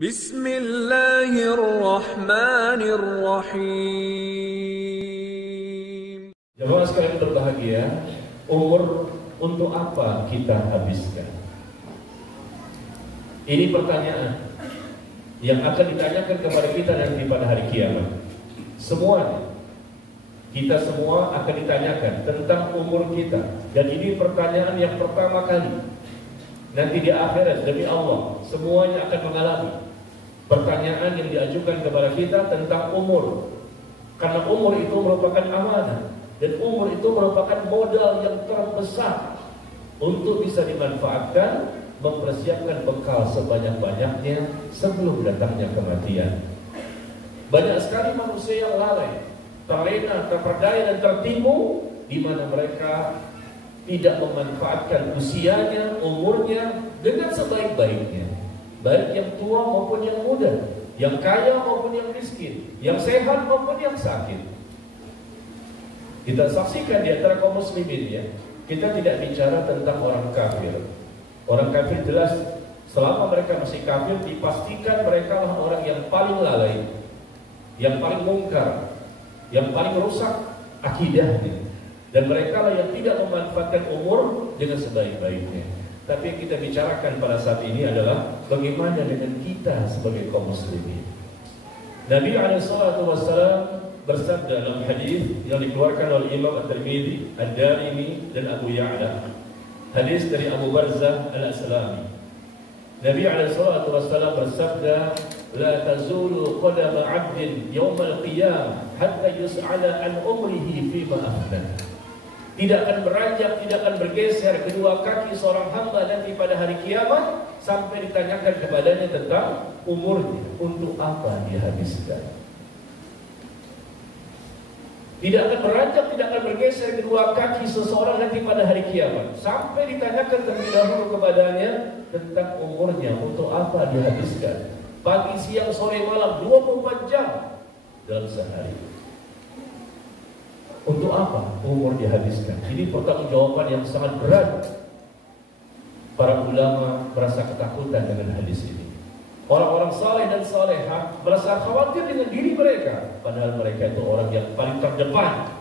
Bismillahirrahmanirrahim. Jemaah sekalian berbahagia, umur untuk apa kita habiskan? Ini pertanyaan yang akan ditanyakan kepada kita nanti pada hari kiamat. Semuanya, kita semua akan ditanyakan tentang umur kita. Dan ini pertanyaan yang pertama kali. Nanti di akhirat, demi Allah, semuanya akan mengalami pertanyaan yang diajukan kepada kita tentang umur. Karena umur itu merupakan amanah, dan umur itu merupakan modal yang terbesar untuk bisa dimanfaatkan, mempersiapkan bekal sebanyak-banyaknya sebelum datangnya kematian. Banyak sekali manusia yang lalai, terlena, terperdaya dan tertipu, di mana mereka tidak memanfaatkan usianya, umurnya dengan sebaik-baiknya. Baik yang tua maupun yang muda, yang kaya maupun yang miskin, yang sehat maupun yang sakit. Kita saksikan di antara kaum muslimin ya, kita tidak bicara tentang orang kafir. Orang kafir jelas, selama mereka masih kafir, dipastikan mereka lah orang yang paling lalai, yang paling mungkar, yang paling rusak akidahnya. Dan mereka lah yang tidak memanfaatkan umur dengan sebaik-baiknya. Tapi yang kita bicarakan pada saat ini adalah bagaimana dengan kita sebagai kaum muslimin. Nabi SAW bersabda dalam hadis yang dikeluarkan oleh Imam At-Tirmidzi, Ad-Darimi dan Abu Ya'la. Hadis dari Abu Barzah Al-Aslami. Nabi SAW bersabda, "La tazulu qadama 'abdin yawmal qiyamah hatta yus'ala an umrihi fima afnah." Tidak akan beranjak, tidak akan bergeser kedua kaki seorang hamba nanti pada hari kiamat sampai ditanyakan kepadanya tentang umurnya, untuk apa dia habiskan. Tidak akan beranjak, tidak akan bergeser kedua kaki seseorang nanti pada hari kiamat sampai ditanyakan terlebih dahulu kepadanya tentang umurnya, untuk apa dia habiskan. Pagi, siang, sore, malam, 24 jam dalam sehari. Untuk apa umur dihabiskan? Ini pertanggungjawaban yang sangat berat. Para ulama merasa ketakutan dengan hadis ini. Orang-orang saleh dan salehah merasa khawatir dengan diri mereka, padahal mereka itu orang yang paling terdepan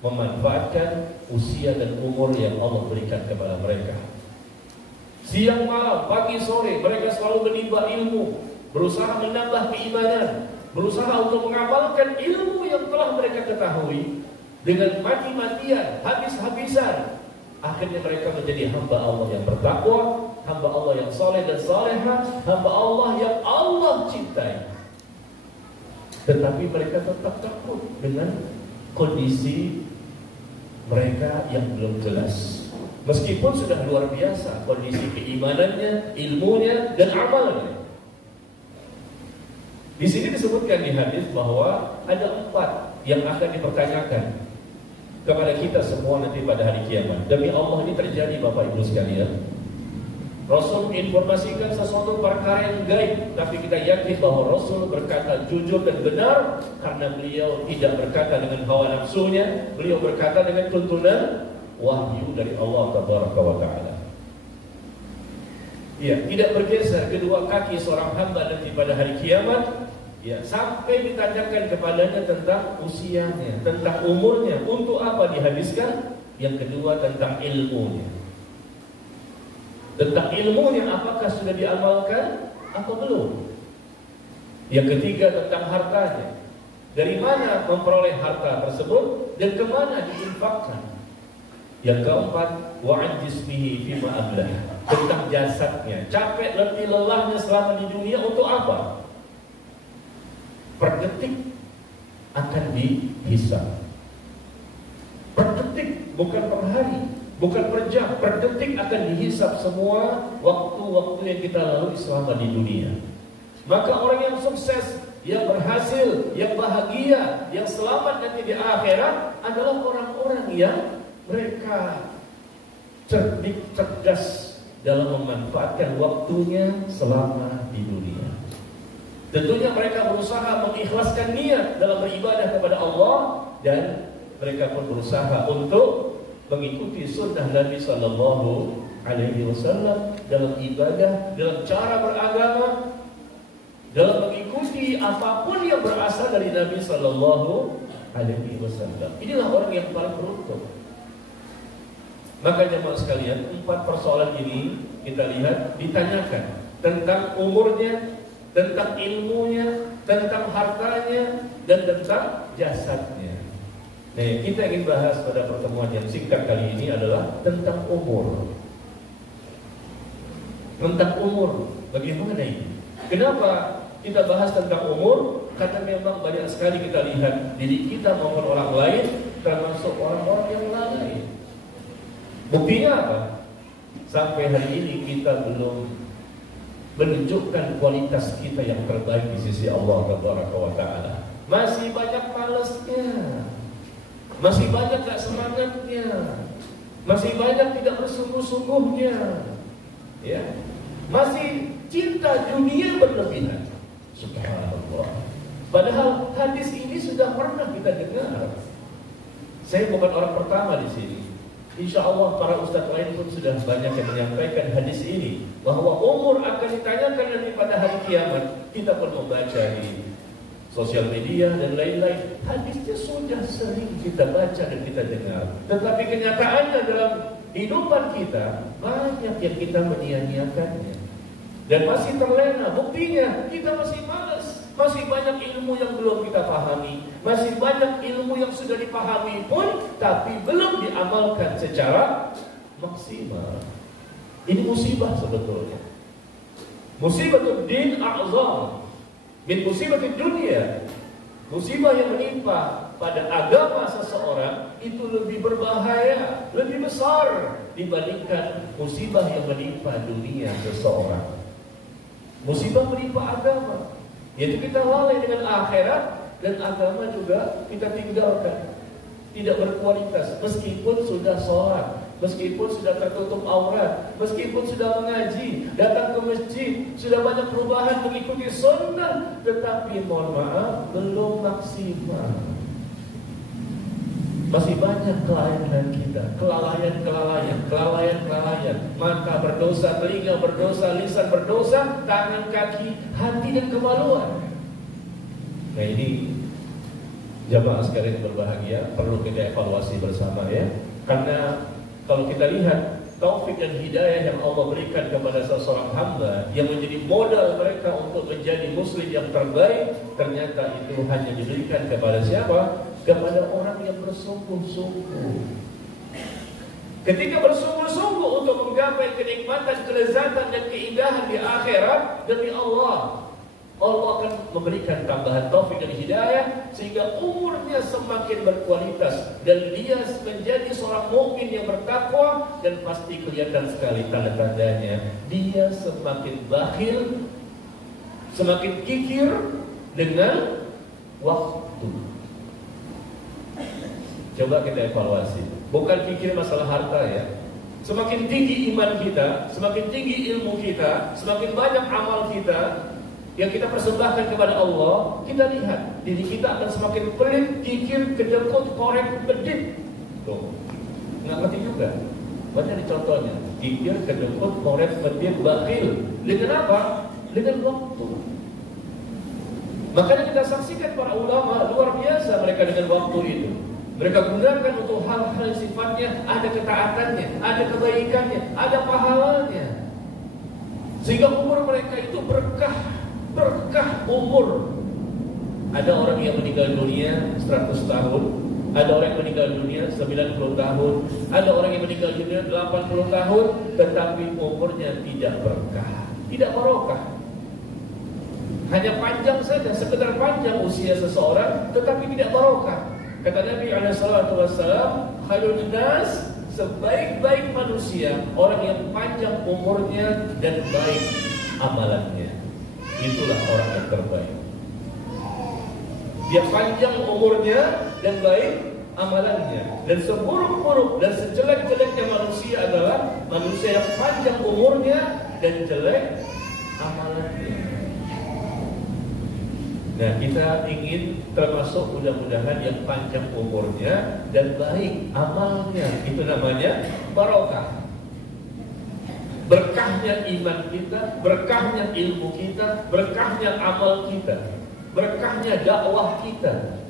memanfaatkan usia dan umur yang Allah berikan kepada mereka. Siang malam, pagi sore, mereka selalu menimba ilmu, berusaha menambah keimanan, berusaha untuk mengamalkan ilmu yang telah mereka ketahui. Dengan mati-matian, habis-habisan, akhirnya mereka menjadi hamba Allah yang bertakwa, hamba Allah yang saleh dan salehah, hamba Allah yang Allah cintai. Tetapi mereka tetap takut dengan kondisi mereka yang belum jelas. Meskipun sudah luar biasa kondisi keimanannya, ilmunya, dan amalnya. Di sini disebutkan di hadis bahwa ada 4 yang akan dipertanyakan kepada kita semua nanti pada hari kiamat. Demi Allah ini terjadi, Bapak Ibu sekalian. Rasul menginformasikan sesuatu perkara yang gaib, tapi kita yakin bahwa Rasul berkata jujur dan benar karena beliau tidak berkata dengan hawa nafsunya, beliau berkata dengan tuntunan wahyu dari Allah Tabaraka wa Ta'ala. Ya, tidak bergeser kedua kaki seorang hamba nanti pada hari kiamat. Ya, sampai ditanyakan kepadanya tentang usianya, tentang umurnya, untuk apa dihabiskan. Yang kedua tentang ilmunya. Tentang ilmunya apakah sudah diamalkan atau belum. Yang ketiga tentang hartanya. Dari mana memperoleh harta tersebut dan kemana diinfakkan. Yang keempat, wa'an jismihi fima ablah. Tentang jasadnya, capek letih lelahnya selama di dunia untuk apa? Per detik akan dihisab. Per detik, bukan per hari, bukan per jam. Per detik akan dihisab semua waktu-waktu yang kita lalui selama di dunia. Maka orang yang sukses, yang berhasil, yang bahagia, yang selamat nanti di akhirat adalah orang-orang yang mereka cerdik, cerdas dalam memanfaatkan waktunya selama di dunia. Tentunya mereka berusaha mengikhlaskan niat dalam beribadah kepada Allah, dan mereka pun berusaha untuk mengikuti sunnah Nabi Sallallahu Alaihi Wasallam dalam ibadah, dalam cara beragama, dalam mengikuti apapun yang berasal dari Nabi Sallallahu Alaihi Wasallam. Inilah orang yang paling beruntung. Maka jemaah sekalian, 4 persoalan ini kita lihat ditanyakan tentang umurnya, tentang ilmunya, tentang hartanya, dan tentang jasadnya. Nah, kita ingin bahas pada pertemuan yang singkat kali ini adalah tentang umur. Tentang umur, bagaimana ini? Kenapa kita bahas tentang umur? Karena memang banyak sekali kita lihat diri kita maupun orang lain, termasuk orang-orang yang lalai. Buktinya apa? Sampai hari ini kita belum menunjukkan kualitas kita yang terbaik di sisi Allah Taala. Masih banyak malasnya, masih banyak gak semangatnya, masih banyak tidak bersungguh-sungguhnya, ya, masih cinta dunia berlebihan. Subhanallah. Padahal hadis ini sudah pernah kita dengar. Saya bukan orang pertama di sini. Insya Allah para ustaz lain pun sudah banyak yang menyampaikan hadis ini, bahwa umur akan ditanyakan nanti pada hari kiamat. Kita pun membaca di sosial media dan lain-lain. Hadisnya sudah sering kita baca dan kita dengar, tetapi kenyataannya dalam kehidupan kita banyak yang kita menyia-nyiakannya dan masih terlena. Buktinya kita masih malas. Masih banyak ilmu yang belum kita pahami, masih banyak ilmu yang sudah dipahami pun tapi belum diamalkan secara maksimal. Ini musibah sebetulnya. Musibatul din a'zam min musibatul dunia. Musibah yang menimpa pada agama seseorang itu lebih berbahaya, lebih besar dibandingkan musibah yang menimpa dunia seseorang. Musibah menimpa agama, yaitu kita lalai dengan akhirat, dan agama juga kita tinggalkan, tidak berkualitas. Meskipun sudah sholat, meskipun sudah tertutup aurat, meskipun sudah mengaji, datang ke masjid, sudah banyak perubahan mengikuti sunnah, tetapi mohon maaf belum maksimal. Masih banyak kelalaian kita, kelalaian. Mata berdosa, telinga berdosa, lisan berdosa, tangan, kaki, hati dan kemaluan. Nah ini jamaah sekalian yang berbahagia, perlu kita evaluasi bersama ya. Karena kalau kita lihat taufik dan hidayah yang Allah berikan kepada seseorang hamba yang menjadi modal mereka untuk menjadi muslim yang terbaik, ternyata itu hanya diberikan kepada siapa? Kepada orang yang bersungguh-sungguh. Ketika bersungguh-sungguh untuk menggapai kenikmatan, kelezatan dan keindahan di akhirat demi Allah, Allah akan memberikan tambahan taufik dan hidayah sehingga umurnya semakin berkualitas dan dia menjadi seorang mukmin yang bertakwa, dan pasti kelihatan sekali tanda-tandanya. Dia semakin bakhil, semakin kikir dengan waktu. Coba kita evaluasi. Bukan pikir masalah harta ya. Semakin tinggi iman kita, semakin tinggi ilmu kita, semakin banyak amal kita yang kita persembahkan kepada Allah, kita lihat diri kita akan semakin pelit, kikir, kedekut, korek, pedit. Tuh, nggak ngerti juga. Banyak di contohnya. Kikir, kedekut, korek, pedit, bakhil. Dengan apa? Dengan waktu. Makanya kita saksikan para ulama luar biasa mereka dengan waktu itu. Mereka gunakan untuk hal-hal sifatnya ada ketaatannya, ada kebaikannya, ada pahalanya. Sehingga umur mereka itu berkah umur. Ada orang yang meninggal dunia 100 tahun, ada orang yang meninggal dunia 90 tahun, ada orang yang meninggal dunia 80 tahun, tetapi umurnya tidak berkah, tidak barokah. Hanya panjang saja, sekedar panjang usia seseorang, tetapi tidak barokah. Kata Nabi SAW, khairun nas, sebaik-baik manusia orang yang panjang umurnya dan baik amalannya. Itulah orang yang terbaik. Dia panjang umurnya dan baik amalannya. Dan seburuk-buruk dan sejelek-jeleknya manusia adalah manusia yang panjang umurnya dan jelek amalannya. Nah, kita ingin termasuk mudah-mudahan yang panjang umurnya dan baik amalnya. Itu namanya barokah. berkahnya iman kita, berkahnya ilmu kita, berkahnya amal kita, berkahnya dakwah kita.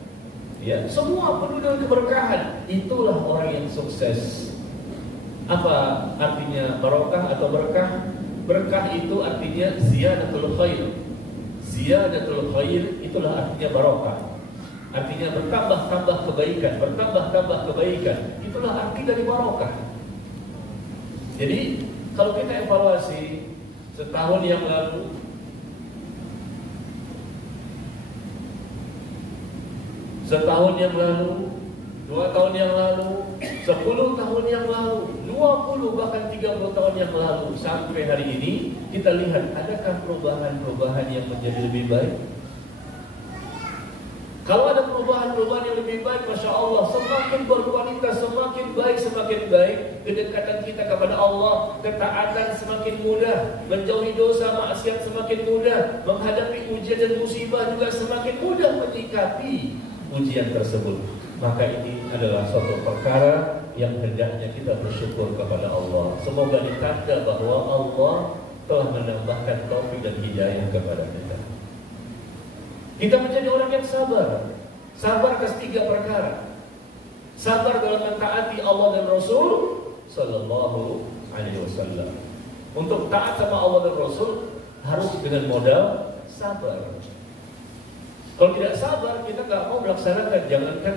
Ya, semua penuh dengan keberkahan. Itulah orang yang sukses. Apa artinya barokah atau berkah? Berkah itu artinya ziyadatul khair. Ziyadatul khair itulah artinya barokah. Artinya bertambah-tambah kebaikan, bertambah-tambah kebaikan. Itulah arti dari barokah. Jadi kalau kita evaluasi setahun yang lalu, setahun yang lalu, 2 tahun yang lalu, 10 tahun yang lalu, 20 bahkan 30 tahun yang lalu, sampai hari ini, kita lihat adakah perubahan-perubahan yang menjadi lebih baik? Kalau ada perubahan-perubahan yang lebih baik, Masya Allah, semakin berkualitas, semakin baik, kedekatan kita kepada Allah, ketaatan semakin mudah, menjauhi dosa, maksiat semakin mudah, menghadapi ujian dan musibah juga semakin mudah menyikapi ujian tersebut. Maka ini adalah suatu perkara yang hendaknya kita bersyukur kepada Allah. Semoga ditanda bahwa Allah telah menambahkan taufik dan hidayah kepada kita. Kita menjadi orang yang sabar. Sabar atas 3 perkara. Sabar dalam mentaati Allah dan Rasul Sallallahu Alaihi Wasallam. Untuk taat sama Allah dan Rasul harus dengan modal sabar. Kalau tidak sabar, kita nggak mau melaksanakan. Jangankan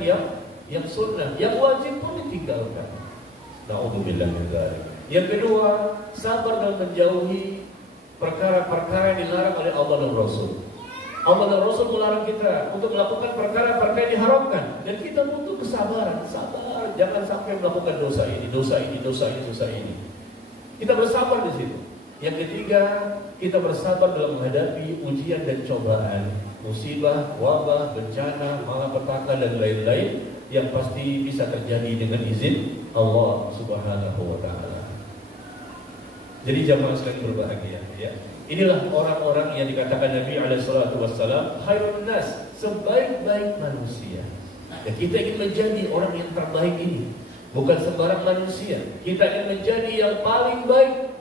yang sunnah, yang wajib pun ditinggalkan. Na'udzubillah min dzalik. Yang kedua, sabar dalam menjauhi perkara-perkara yang dilarang oleh Allah dan Rasul. Allah dan Rasul melarang kita untuk melakukan perkara-perkara yang diharamkan, dan kita butuh kesabaran. Sabar, jangan sampai melakukan dosa ini. Kita bersabar di situ. Yang ketiga, kita bersabar dalam menghadapi ujian dan cobaan, musibah, wabah, bencana, malapetaka dan lain-lain yang pasti bisa terjadi dengan izin Allah Subhanahu wa taala. Jadi jamaah sekalian berbahagia, ya. Inilah orang-orang yang dikatakan Nabi alaihissalatu wassalam khairun nas, sebaik-baik manusia. Ya, kita ingin menjadi orang yang terbaik ini, bukan sembarang manusia. Kita ingin menjadi yang paling baik,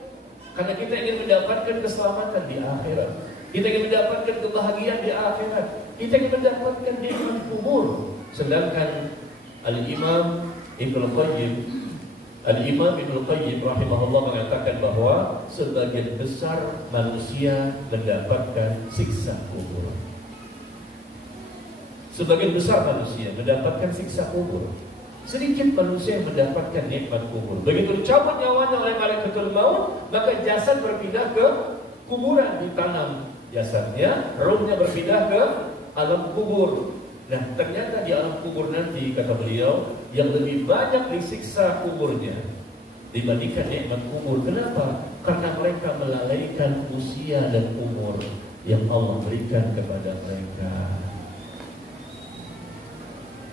karena kita ingin mendapatkan keselamatan di akhirat. Kita ingin mendapatkan kebahagiaan di akhirat. Kita ingin mendapatkan nikmat kubur. Sedangkan Al-Imam Ibnu Qayyim rahimahullah mengatakan bahwa sebagian besar manusia mendapatkan siksa kubur. Sebagian besar manusia mendapatkan siksa kubur. Sedikit manusia yang mendapatkan nikmat kubur. Begitu dicabut nyawanya oleh malaikatul maut, maka jasad berpindah ke kuburan, ditanam jasadnya, ruhnya berpindah ke alam kubur. Nah, ternyata di alam kubur nanti, kata beliau, yang lebih banyak disiksa kuburnya dibandingkan nikmat kubur. Kenapa? Karena mereka melalaikan usia dan umur yang Allah berikan kepada mereka.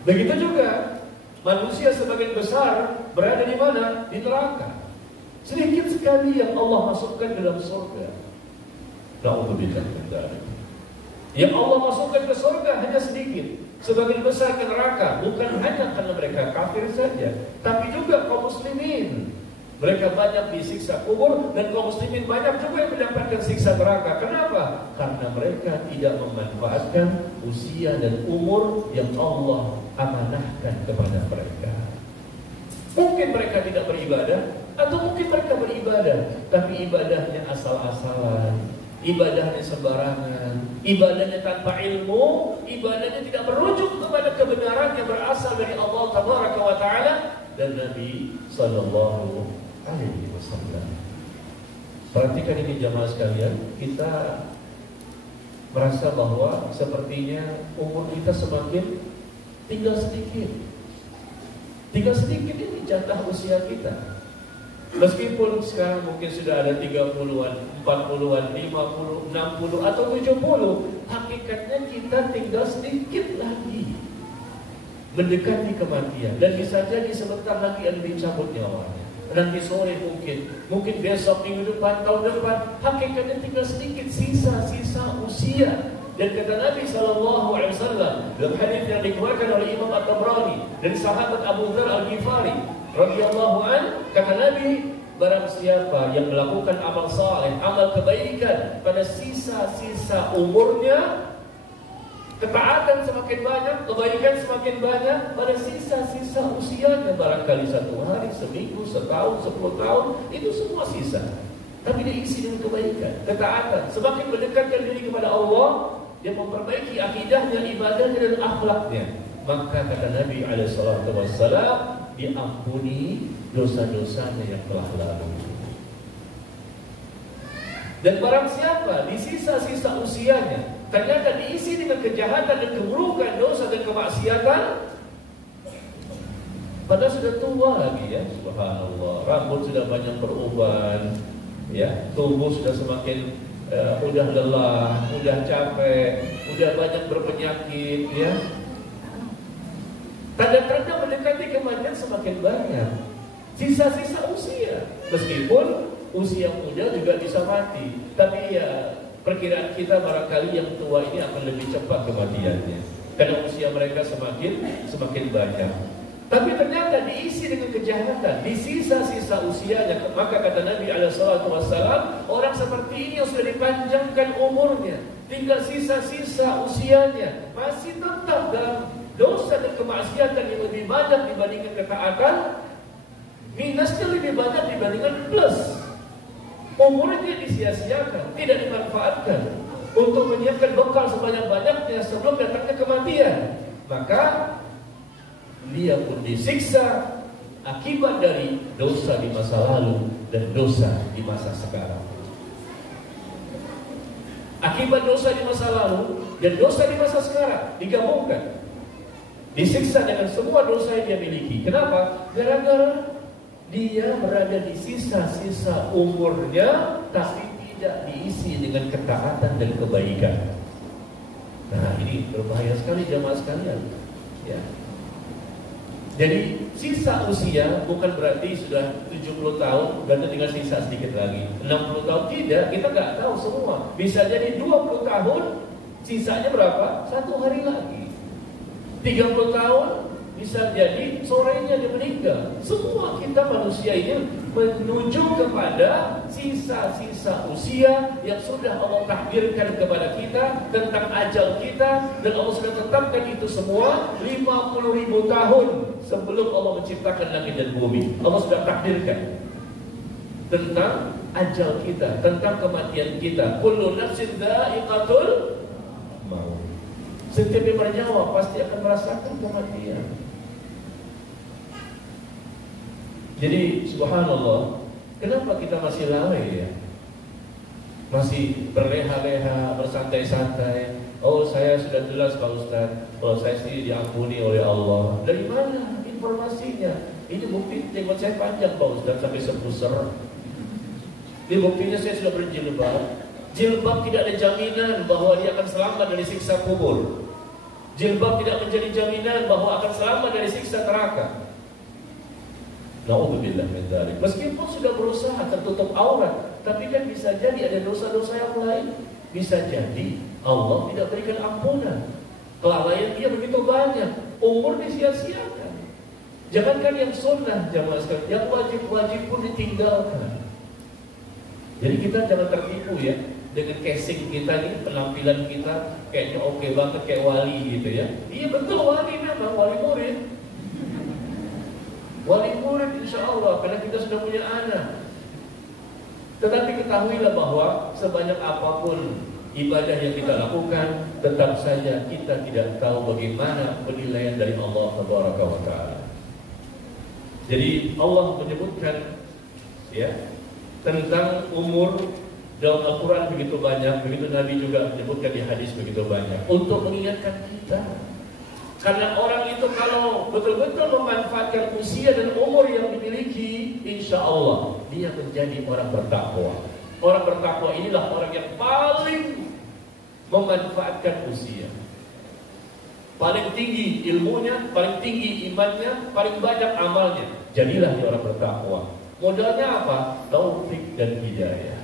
Begitu juga manusia sebagian besar berada di mana? Di neraka. Sedikit sekali yang Allah masukkan dalam surga. Na'udzubillah min dzalik. Yang Allah masukkan ke surga hanya sedikit. Sebagian besar ke neraka, bukan hanya karena mereka kafir saja, tapi juga kaum muslimin. Mereka banyak disiksa kubur, dan kaum muslimin banyak juga yang mendapatkan siksa neraka. Kenapa? Karena mereka tidak memanfaatkan usia dan umur yang Allah amanahkan kepada mereka. Mungkin mereka tidak beribadah, atau mungkin mereka beribadah, tapi ibadahnya asal-asalan, ibadahnya sembarangan, ibadahnya tanpa ilmu, ibadahnya tidak merujuk kepada kebenaran yang berasal dari Allah Tabaraka wa Ta'ala dan Nabi Sallallahu Alaihi Wasallam. Perhatikan ini jamaah sekalian, kita merasa bahwa sepertinya umur kita semakin tinggal sedikit. Tinggal sedikit ini jatah usia kita. Meskipun sekarang mungkin sudah ada 30-an, 40-an, 50, 60 atau 70, hakikatnya kita tinggal sedikit lagi mendekati kematian, dan bisa jadi sebentar lagi ada dicabut nyawanya. Nanti sore mungkin besok, minggu depan, tahun depan, hakikatnya tinggal sedikit sisa-sisa usia. Dan kata Nabi SAW dalam hadis yang dikeluarkan oleh Imam At-Tabrani dari sahabat Abu Dzar Al-Ghifari radhiyallahu an, kata Nabi, barang siapa yang melakukan amal saleh, amal kebaikan pada sisa-sisa umurnya, ketaatan semakin banyak, kebaikan semakin banyak pada sisa-sisa usianya, barangkali 1 hari, seminggu, setahun, 10 tahun, itu semua sisa. Tapi diisi dengan kebaikan, ketaatan, semakin mendekatkan diri kepada Allah, dia memperbaiki akidahnya, ibadahnya dan akhlaknya. Maka kata Nabi SAW, diampuni dosa-dosanya yang telah lalu. Dan barang siapa di sisa-sisa usianya ternyata diisi dengan kejahatan dan keburukan, dosa dan kemaksiatan, padahal sudah tua lagi ya, subhanallah, rambut sudah banyak perubahan, ya, tubuh sudah semakin udah lelah, udah capek, udah banyak berpenyakit, ya. Tanda-tanda mendekati kematian semakin banyak. Sisa-sisa usia, meskipun usia muda juga bisa mati, tapi ya perkiraan kita barangkali yang tua ini akan lebih cepat kematiannya, karena usia mereka semakin banyak. Tapi ternyata diisi dengan kejahatan di sisa-sisa usianya. Maka kata Nabi SAW, orang seperti ini yang sudah dipanjangkan umurnya, tinggal sisa-sisa usianya, masih tetap dalam dosa dan kemaksiatan yang lebih banyak dibandingkan ketaatan, minusnya lebih banyak dibandingkan plus. Umurnya disia-siakan, tidak dimanfaatkan untuk menyiapkan bekal sebanyak-banyaknya sebelum datangnya kematian. Maka dia pun disiksa akibat dari dosa di masa lalu dan dosa di masa sekarang. Akibat dosa di masa lalu dan dosa di masa sekarang digabungkan, disiksa dengan semua dosa yang dia miliki. Kenapa? Gara-gara dia berada di sisa-sisa umurnya, tapi tidak diisi dengan ketaatan dan kebaikan. Nah, ini berbahaya sekali jamaah sekalian, ya. Jadi sisa usia bukan berarti sudah 70 tahun dan tinggal sisa sedikit lagi, 60 tahun, tidak, kita nggak tahu semua. Bisa jadi 20 tahun, sisanya berapa? 1 hari lagi. 30 tahun, bisa jadi sorenya dia meninggal. Semua kita manusia ini menuju kepada sisa-sisa usia yang sudah Allah takdirkan kepada kita tentang ajal kita, dan Allah sudah tetapkan itu semua 50.000 tahun sebelum Allah menciptakan langit dan bumi. Allah sudah takdirkan tentang ajal kita, tentang kematian kita. Kullu nafsin dha'iqatul maut. Setiap yang bernyawa pasti akan merasakan kematian. Jadi subhanallah, kenapa kita masih lalai ya? Masih berleha-leha, bersantai-santai. Oh, saya sudah jelas Pak Ustaz, kalau saya sih diampuni oleh Allah. Dari mana informasinya? Ini bukti jenggot saya panjang Pak Ustaz sampai sepuser. Ini buktinya saya sudah berjilbab. Jilbab tidak ada jaminan bahwa dia akan selamat dari siksa kubur. Jilbab tidak menjadi jaminan bahwa akan selamat dari siksa neraka. Na'udzubillah min dzalik. Meskipun sudah berusaha tertutup aurat, tapi kan bisa jadi ada dosa-dosa yang lain. Bisa jadi Allah tidak berikan ampunan. Kelalaian dia begitu banyak, umur disia-siakan. Jangankan yang sunnah jamaah sekalian, yang wajib-wajib pun ditinggalkan. Jadi kita jangan tertipu ya dengan casing kita nih, penampilan kita kayaknya oke banget kayak wali gitu ya. Iya betul, wali memang, wali murid. Wali murid insya Allah, karena kita sudah punya anak. Tetapi ketahuilah bahwa sebanyak apapun ibadah yang kita lakukan, tetap saja kita tidak tahu bagaimana penilaian dari Allah Tabaraka wa Ta'ala. Jadi Allah menyebutkan ya tentang umur dalam Al-Quran begitu banyak, begitu Nabi juga menyebutkan di hadis begitu banyak, untuk mengingatkan kita. Karena orang itu kalau betul-betul memanfaatkan usia dan umur yang dimiliki, insya Allah dia menjadi orang bertakwa. Orang bertakwa inilah orang yang paling memanfaatkan usia, paling tinggi ilmunya, paling tinggi imannya, paling banyak amalnya. Jadilah dia orang bertakwa. Modalnya apa? Taufik dan hidayah.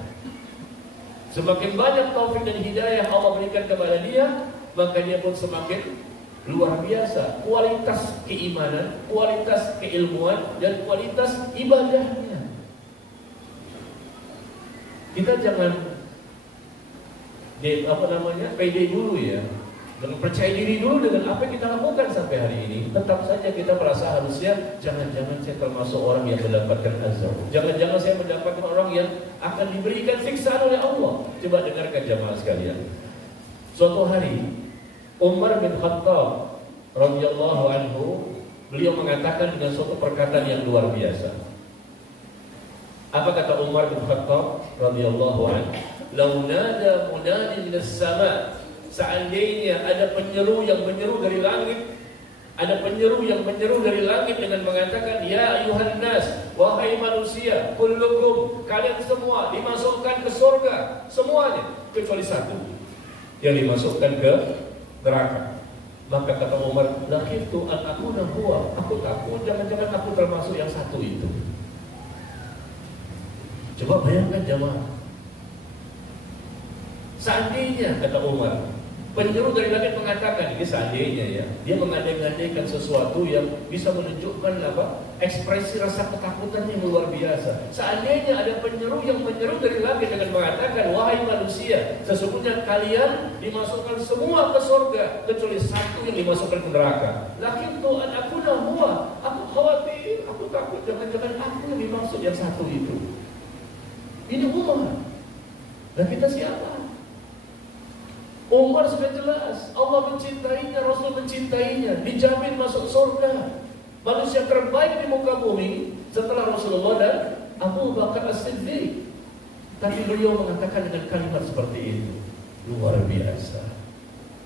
Semakin banyak taufik dan hidayah Allah berikan kepada dia, maka dia pun semakin luar biasa kualitas keimanan, kualitas keilmuan, dan kualitas ibadahnya. Kita jangan pede dulu ya. Jangan percaya diri dulu dengan apa yang kita lakukan sampai hari ini. Tetap saja kita merasa harusnya jangan-jangan saya termasuk orang yang mendapatkan azab. Jangan-jangan saya mendapatkan orang yang akan diberikan siksaan oleh Allah. Coba dengarkan jamaah sekalian. Suatu hari Umar bin Khattab radhiyallahu anhu, beliau mengatakan dengan suatu perkataan yang luar biasa. Apa kata Umar bin Khattab radhiyallahu anhu? "Lau nada munadin minas sama'." Seandainya ada penyeru yang menyeru dari langit, ada penyeru yang menyeru dari langit dengan mengatakan, "Ya ayuhan nas, wahai manusia, kullukum, kalian semua dimasukkan ke surga, semuanya kecuali satu yang dimasukkan ke neraka." Maka kata Umar, "Lakitu an akuna huwa." Aku takut jangan-jangan aku termasuk yang satu itu. Coba bayangkan jamaah. Seandainya, kata Umar, penyeru dari langit mengatakan, ini seandainya ya, dia mengandai-andaikan sesuatu yang bisa menunjukkan ekspresi rasa ketakutan yang luar biasa. Seandainya ada penyeru yang menyeru dari langit dengan mengatakan, "Wahai manusia, sesungguhnya kalian dimasukkan semua ke surga kecuali satu yang dimasukkan ke neraka." Lakin Tuhan aku huwa, aku khawatir, aku takut jangan-jangan aku yang dimaksud yang satu itu. Ini Umar. Dan kita siapa? Umar sudah jelas, Allah mencintainya, Rasul mencintainya, dijamin masuk surga. Manusia terbaik di muka bumi setelah Rasulullah dan Abu Bakar As-Siddiq. Tapi beliau mengatakan dengan kalimat seperti itu. Luar biasa.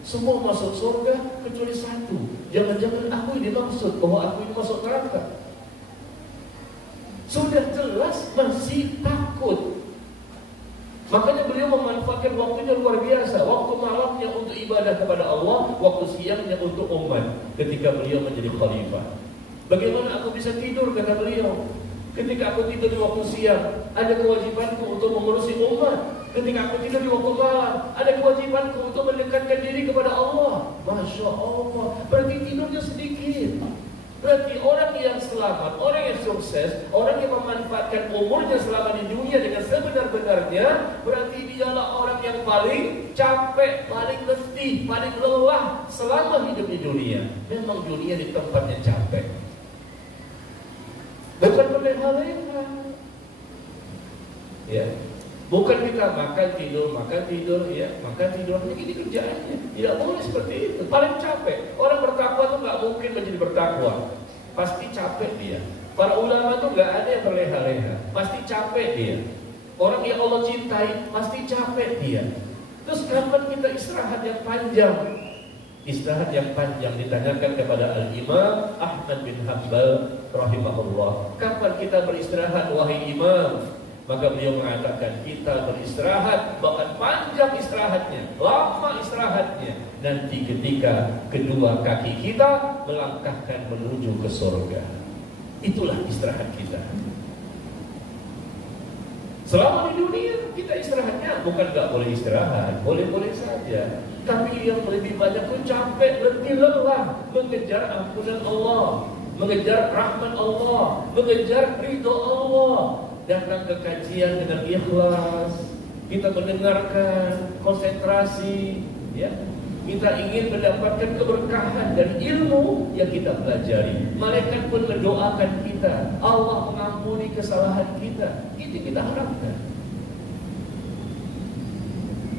Semua masuk surga kecuali satu. Jangan-jangan aku ini dimaksud, bahwa aku ini masuk neraka. Sudah jelas masih takut. Makanya beliau memanfaatkan waktunya luar biasa. Waktu malamnya untuk ibadah kepada Allah, waktu siangnya untuk umat ketika beliau menjadi khalifah. Bagaimana aku bisa tidur, kata beliau. Ketika aku tidur di waktu siang, ada kewajibanku untuk mengurusi umat. Ketika aku tidur di waktu malam, ada kewajibanku untuk mendekatkan diri kepada Allah. Masya Allah, berarti tidurnya sedikit. Berarti orang yang selamat, orang yang sukses, orang yang memanfaatkan umurnya selama di dunia dengan sebenar-benarnya, berarti dialah orang yang paling capek, paling letih, paling lelah selama hidup di dunia. Memang dunia di tempatnya capek. Bukan berleha-leha. Ya. Bukan kita makan tidur, ya, makan tidur, ini kerjaannya. Tidak boleh seperti itu. Paling capek. Orang bertakwa itu nggak mungkin menjadi bertakwa. Pasti capek dia. Para ulama itu nggak ada yang berleha-leha. Pasti capek dia. Orang yang Allah cintai pasti capek dia. Terus kapan kita istirahat yang panjang? Istirahat yang panjang ditanyakan kepada Al-Imam Ahmad bin Hanbal rahimahullah. Kapan kita beristirahat wahai Imam? Maka beliau mengatakan kita beristirahat, bahkan panjang istirahatnya, lama istirahatnya, nanti ketika kedua kaki kita melangkahkan menuju ke surga. Itulah istirahat kita. Selama di dunia kita istirahatnya bukan gak boleh istirahat, boleh-boleh saja. Tapi yang lebih banyak pun capek, letih, lelah mengejar ampunan Allah, mengejar rahmat Allah, mengejar ridho Allah. Datang ke kajian dengan ikhlas, kita mendengarkan, konsentrasi, ya. Kita ingin mendapatkan keberkahan dari ilmu yang kita pelajari. Malaikat pun mendoakan kita, Allah mengampuni kesalahan kita. Itu kita harapkan.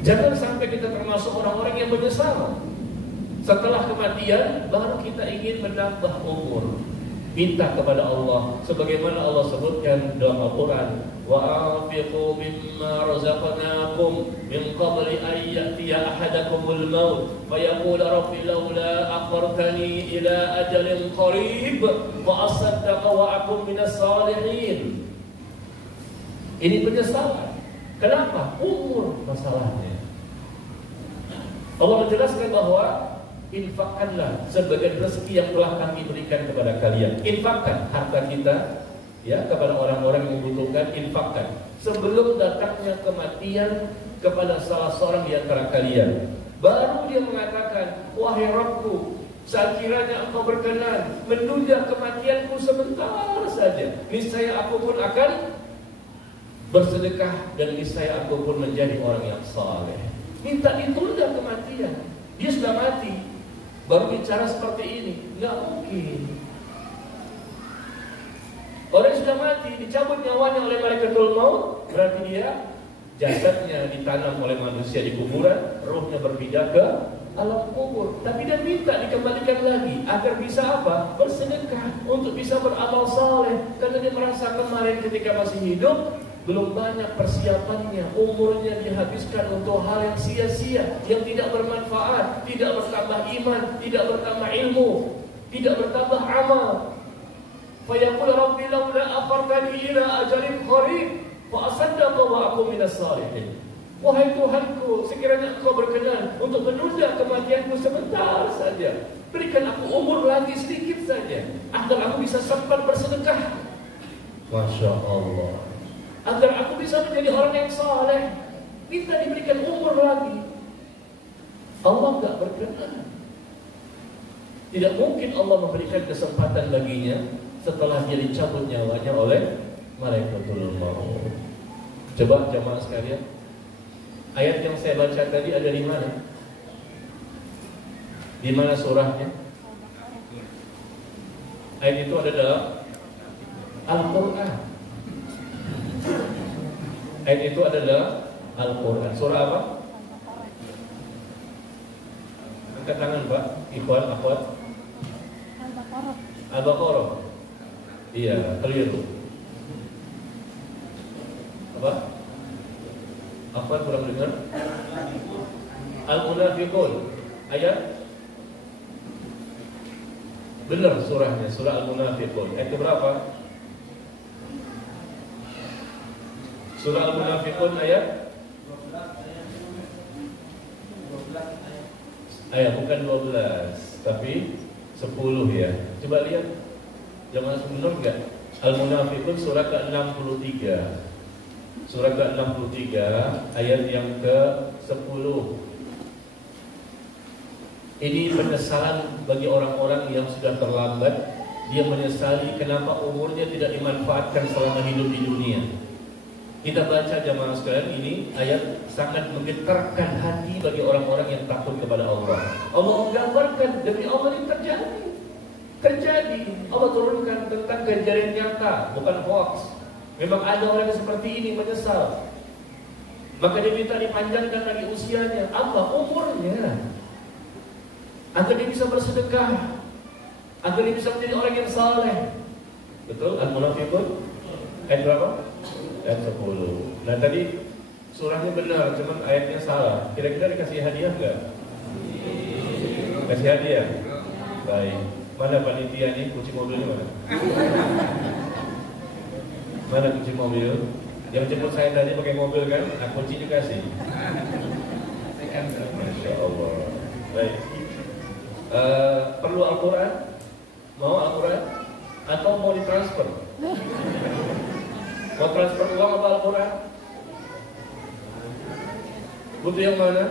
Jangan sampai kita termasuk orang-orang yang menyesal. Setelah kematian baru kita ingin menambah umur. Minta kepada Allah sebagaimana Allah sebutkan dalam Al-Quran, wa anfiqu mimma razaqnakum min qabli an ya'tiya ahadakumul maut fayaqul rabbi laula akhartani ila ajalin qarib fa asaddaqa wa akum minas salihin. Ini penyesalan. Kenapa? Umur masalahnya. Allah menjelaskan bahwa infakkanlah sebagian rezeki yang telah kami berikan kepada kalian. Infakkan harta kita, ya, kepada orang-orang yang membutuhkan. Infakkan sebelum datangnya kematian kepada salah seorang di antara kalian. Baru dia mengatakan, wahai Rabbku, sekiranya engkau berkenan menunda kematianku sebentar saja, niscaya aku pun akan bersedekah dan niscaya aku pun menjadi orang yang saleh. Minta ditunda kematian. Dia sudah mati, baru bicara seperti ini, nggak mungkin. Orang yang sudah mati, dicabut nyawanya oleh malaikatul maut, berarti dia jasadnya ditanam oleh manusia di kuburan, rohnya berpindah ke alam kubur. Tapi dia minta dikembalikan lagi agar bisa apa? Bersedekah untuk bisa beramal saleh. Karena dia merasa kemarin ketika masih hidup belum banyak persiapannya, umurnya dihabiskan untuk hal yang sia-sia, yang tidak bermanfaat, tidak bertambah iman, tidak bertambah ilmu, tidak bertambah amal. Fayaqul rabbi laula akhartani ila ajalin qarib fa asaddaqa wa akun minas salihin. Wahai Tuhanku, sekiranya Engkau berkenan untuk menunda kematianku sebentar saja, berikan aku umur lagi sedikit saja agar aku bisa sempat bersedekah. Masya Allah. Agar aku bisa menjadi orang yang saleh, minta diberikan umur lagi. Allah enggak berkenan. Tidak mungkin Allah memberikan kesempatan baginya setelah dia dicabut nyawanya oleh malaikatul maut. Coba jamaah sekalian, ayat yang saya baca tadi ada di mana? Di mana surahnya? Ayat itu ada dalam Al-Quran. Ayat itu adalah Al-Quran. Surah apa? Angkat tangan Pak, ikhwan, akhwat. Al-Baqarah. Iya, keliru. Apa? Akhwat kurang dengar? Al-Munafiqun. Ayat? Benar surahnya, surah Al-Munafiqun. Ayat berapa? Surah Al-Munafiqun ayat? Ayat bukan 12, tapi 10 ya. Coba lihat. Jamaah benar enggak? Al-Munafiqun surah ke-63. Surah ke-63 ayat yang ke-10. Ini penyesalan bagi orang-orang yang sudah terlambat. Dia menyesali kenapa umurnya tidak dimanfaatkan selama hidup di dunia. Kita baca jamaah sekalian, ini ayat sangat menggetarkan hati bagi orang-orang yang takut kepada Allah. Allah menggambarkan demi Allah ini terjadi. Allah turunkan tentang kejadian nyata, bukan hoax. Memang ada orang yang seperti ini menyesal. Maka dia minta dipanjangkan lagi usianya. Apa? Umurnya. Agar dia bisa bersedekah, agar dia bisa menjadi orang yang saleh. Betul? Al-Munafiqun ayat berapa? Ayat 10. Nah tadi surahnya benar, cuman ayatnya salah. Kira-kira dikasih hadiah enggak? Kasih hadiah? Baik. Mana panitia nih? Kunci mobilnya mana? Mana kunci mobil? Yang jemput saya tadi pakai mobil kan? Nah kunci juga kasih. Masya Allah. Baik. Perlu Al-Quran? Mau Al-Quran? Atau mau ditransfer? Mau transfer uang apa Al-Quran? Butuh yang mana?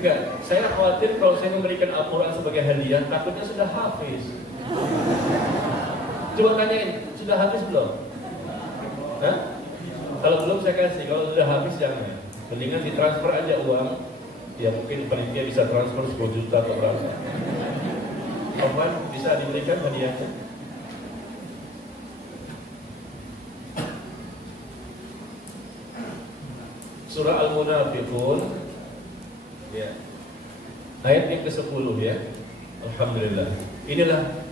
Enggak, saya khawatir kalau saya memberikan Al-Quran sebagai hadiah, takutnya sudah hafiz. Coba tanyain, sudah habis belum? Hah? Kalau belum saya kasih, kalau sudah habis jangan. Mendingan ditransfer aja uang. Ya mungkin panitia bisa transfer 10 juta atau berapa. Kapan bisa diberikan hadiahnya? Surah Al-Munafiqun ya. Ayat yang ke-10 ya. Alhamdulillah. Inilah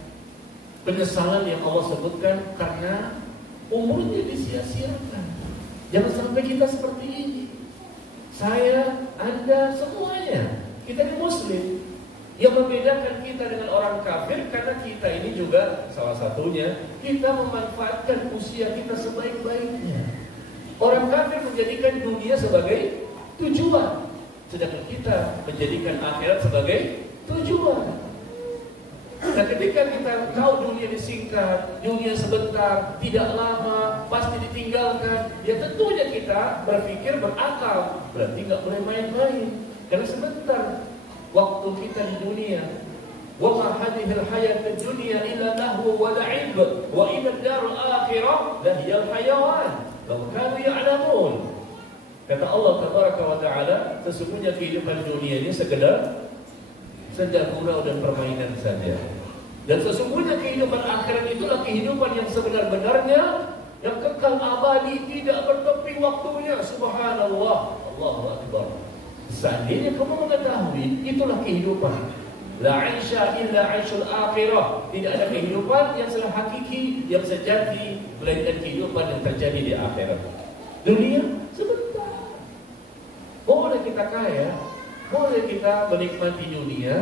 penyesalan yang Allah sebutkan karena umurnya disia-siakan. Jangan sampai kita seperti ini. Saya, Anda, semuanya kita ini muslim. Yang membedakan kita dengan orang kafir karena kita ini juga salah satunya kita memanfaatkan usia kita sebaik-baiknya. Orang kafir menjadikan dunia sebagai tujuan, sedangkan kita menjadikan akhirat sebagai tujuan. Nah ketika kita tahu dunia disingkat, dunia sebentar, tidak lama, pasti ditinggalkan, ya tentunya kita berpikir berakal, berarti nggak boleh main-main, karena sebentar waktu kita di dunia. Wa ma hadhil hayatud dunya illa lahu wa la'ib wa inna ad-darul akhirah la hiyal hayawan. Law kanu ya'lamun. Kata Allah tabaraka wa taala, sesungguhnya kehidupan dunia ini sekedar senda gurau dan permainan saja. Dan sesungguhnya kehidupan akhirat itulah kehidupan yang sebenar-benarnya, yang kekal abadi, tidak bertepi waktunya. Subhanallah, Allahu akbar. Seandainya kamu mengetahui itulah kehidupan, la 'aisha illa 'aishul akhirah. Tidak ada kehidupan yang hakiki, yang sejati, melainkan kehidupan yang terjadi di akhirat. Dunia sebentar. Boleh kita kaya, boleh kita menikmati dunia,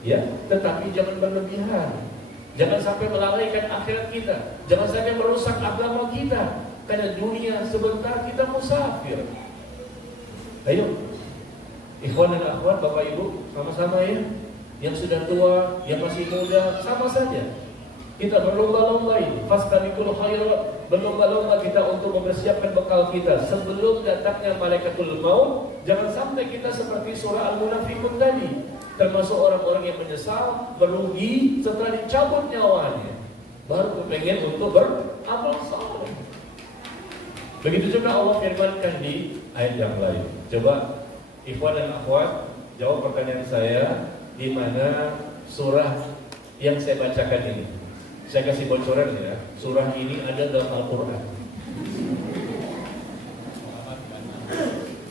ya, tetapi jangan berlebihan. Jangan sampai melalaikan akhirat kita. Jangan sampai merusak agama kita. Karena dunia sebentar, kita musafir. Ayo, ikhwan dan akhwat, bapak ibu, sama-sama ya. Yang sudah tua, yang masih muda, sama saja. Kita berlomba-lomba ini, fastabiqul khairat, berlomba-lomba kita untuk mempersiapkan bekal kita sebelum datangnya malaikatul maut. Jangan sampai kita seperti surah Al-Munafiqun tadi, termasuk orang-orang yang menyesal, merugi setelah dicabut nyawanya, baru kepengen untuk beramal saleh. Begitu juga Allah firmankan di ayat yang lain. Coba ikhwan dan akhwat jawab pertanyaan saya, di mana surah yang saya bacakan ini. Saya kasih bocoran ya, surah ini ada dalam Al-Quran.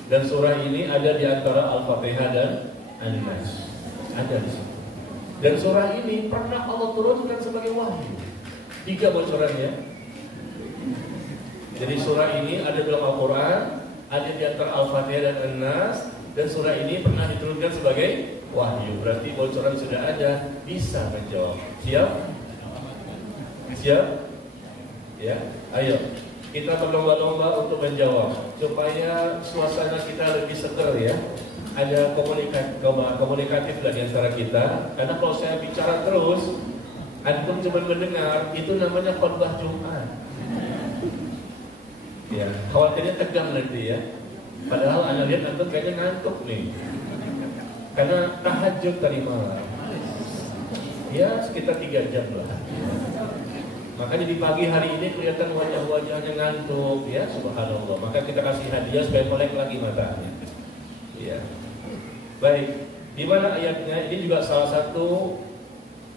Dan surah ini ada di antara Al-Fatihah dan An-Nas. Ada di situ. Dan surah ini pernah Allah turunkan sebagai wahyu. 3 bocorannya. Jadi surah ini ada dalam Al-Quran, ada di antara Al-Fatihah dan An-Nas, dan surah ini pernah diturunkan sebagai wahyu. Berarti bocoran sudah ada, bisa menjawab. Siap? Siap? Ya, ayo kita berlomba-lomba untuk menjawab supaya suasana kita lebih seger ya. Ada komunikatif lah di antara kita. Karena kalau saya bicara terus, antum cuma mendengar, itu namanya khotbah Jumat. Ya, khawatirnya tegang nanti ya. Padahal anda lihat antum kayaknya ngantuk nih. Karena tahajud tadi malam. Ya, sekitar 3 jam lah. Makanya di pagi hari ini kelihatan wajah-wajahnya ngantuk, ya, subhanallah. Maka kita kasih hadiah supaya melek lagi matanya. Ya. Baik, di mana ayatnya? Ini juga salah satu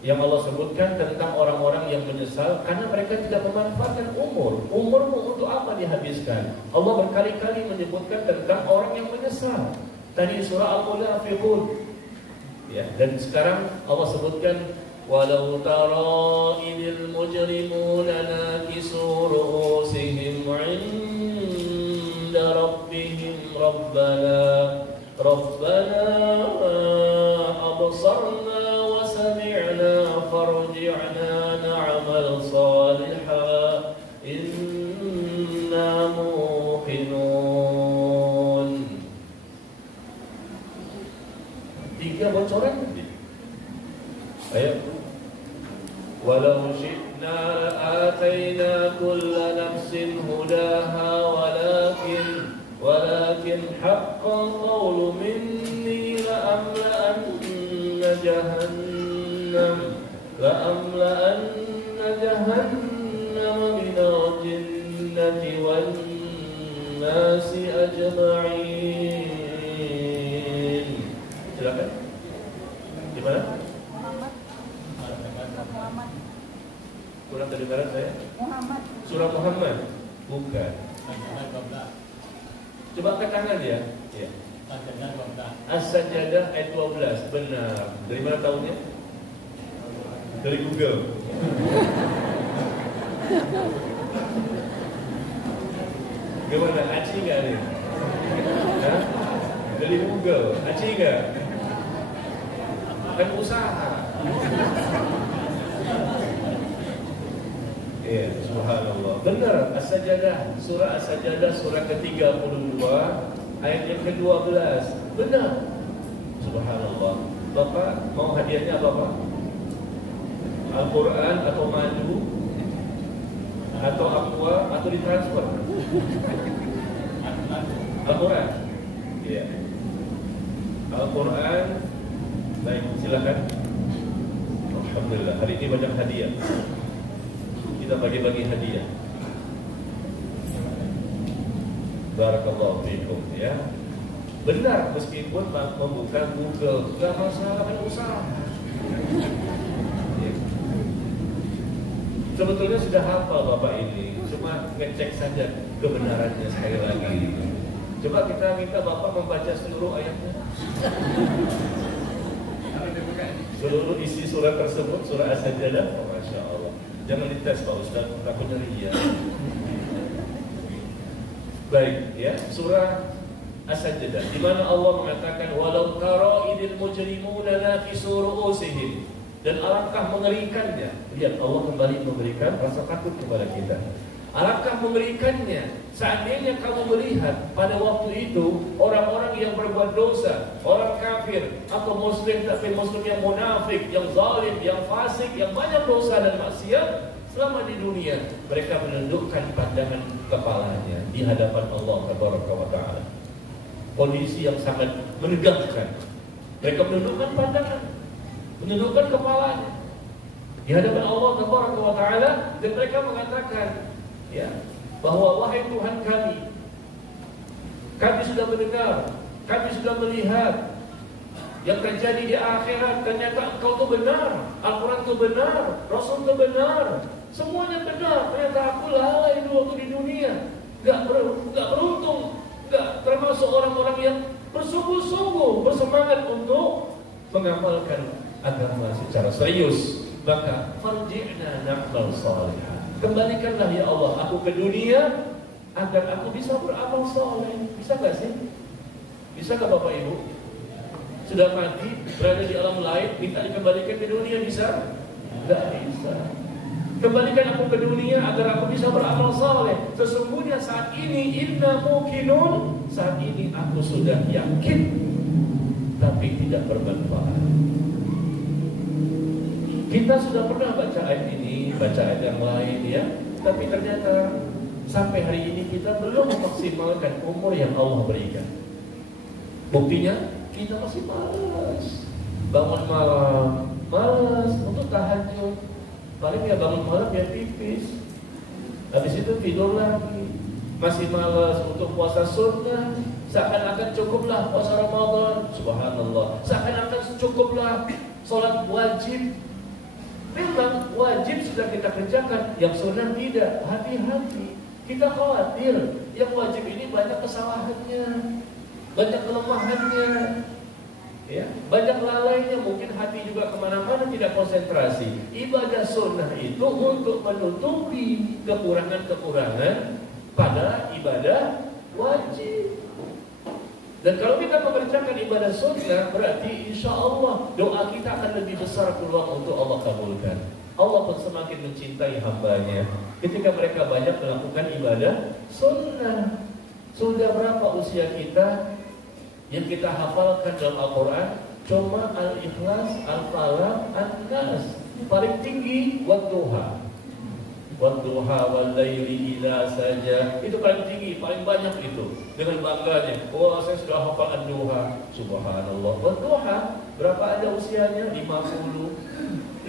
yang Allah sebutkan tentang orang-orang yang menyesal karena mereka tidak memanfaatkan umur. Umurmu untuk apa dihabiskan? Allah berkali-kali menyebutkan tentang orang yang menyesal. Tadi surah Al-Munafiqun. Ya, dan sekarang Allah sebutkan walau tara idil mujrimuna nakisu ru'usihim 'inda rabbihim rabbana absarna wa sami'na farji'na na'mal salihan inna muqinun. 3 bocoran. Ayo. Walau syi'na la'atayna kulla nafsin hudaha walakin haqqan qawlu minni la'amla'anna jahannam minal jinnati wan nasi ajma'in. Silakan. Gimana? Kurang kedengaran saya? Muhammad. Surah Muhammad? Bukan. Coba angkat tangan ya. Ya. As-Sajdah ayat 12. Benar. Dari mana tahunnya? Dari Google. Gimana? Aci nggak nih? Hah? Dari Google. Aci nggak? Kan usaha. Ya, subhanallah. Benar, As-Sajdah, surah As-Sajdah surah ke-32 ayat yang ke-12. Benar. Subhanallah. Bapak mau hadiahnya apa, Pak? Al-Quran atau madu atau aqua atau ditransfer? Al-Quran. Iya. Al-Quran. Baik, silakan. Alhamdulillah, hari ini banyak hadiah. Kita bagi-bagi hadiah. Barakallahu fiikum ya. Benar, meskipun membuka Google, gak masalah, kan usaha. Sebetulnya sudah hafal Bapak ini, cuma ngecek saja kebenarannya sekali lagi. Coba kita minta Bapak membaca seluruh ayatnya. Seluruh isi surah tersebut, surah As-Sajdah. Oh, Masya Allah. Jangan dites Pak Ustaz, takutnya ria. Baik, ya, surah As-Sajdah, di mana Allah mengatakan walau tara idil mujrimuna nakisu ru'usihim, dan alangkah mengerikannya. Lihat, Allah kembali memberikan rasa takut kepada kita. Alangkah mengerikannya seandainya kamu melihat pada waktu itu orang-orang yang berbuat dosa, orang kafir atau muslim tapi muslim yang munafik, yang zalim, yang fasik, yang banyak dosa dan maksiat selama di dunia, mereka menundukkan pandangan kepalanya di hadapan Allah Taala. Kondisi yang sangat menegangkan. Mereka menundukkan pandangan, menundukkan kepalanya di hadapan Allah Taala, dan mereka mengatakan, ya, bahwa wahai Tuhan kami sudah mendengar, kami sudah melihat yang terjadi di akhirat. Ternyata Engkau itu benar, Al-Quran itu benar, Rasul itu benar, semuanya benar. Ternyata aku lalai dulu waktu di dunia, gak beruntung, gak termasuk orang-orang yang bersungguh-sungguh bersemangat untuk mengamalkan agama secara serius. Maka farji'na na'mal salihah, kembalikanlah ya Allah aku ke dunia agar aku bisa beramal soleh. Bisa gak sih? Bisa gak Bapak Ibu? Sudah mati, berada di alam lain, minta dikembalikan ke dunia, bisa? Gak bisa. Kembalikan aku ke dunia agar aku bisa beramal soleh. Sesungguhnya saat ini inna mukinun, saat ini aku sudah yakin, tapi tidak bermanfaat. Kita sudah pernah baca ayat ini, baca ayat yang lain ya, tapi ternyata sampai hari ini kita belum memaksimalkan umur yang Allah berikan. Buktinya kita masih malas bangun malam, malas untuk tahajud. Paling ya bangun malam ya pipis, habis itu tidur lagi. Masih malas untuk puasa sunnah, seakan-akan cukuplah puasa Ramadan, subhanallah. Seakan-akan cukuplah sholat wajib. Memang wajib sudah kita kerjakan, yang sunnah tidak. Hati-hati, kita khawatir yang wajib ini banyak kesalahannya, banyak kelemahannya, ya, banyak lalainya. Mungkin hati juga kemana-mana, tidak konsentrasi. Ibadah sunnah itu untuk menutupi kekurangan-kekurangan pada ibadah wajib. Dan kalau kita mengerjakan ibadah sunnah, berarti insya Allah doa kita akan lebih besar peluang untuk Allah kabulkan. Allah pun semakin mencintai hambanya ketika mereka banyak melakukan ibadah sunnah. Sudah berapa usia kita yang kita hafalkan dalam Al-Quran? Cuma Al-Ikhlas, Al-Falaq, An-Nas. Paling tinggi Wadduha, Wadduha wal-laili idza saja. Itu paling tinggi, paling banyak itu. Dengan bangganya, oh saya sudah hafal Ad-Duha. Subhanallah. Wadduha, berapa ada usianya? 50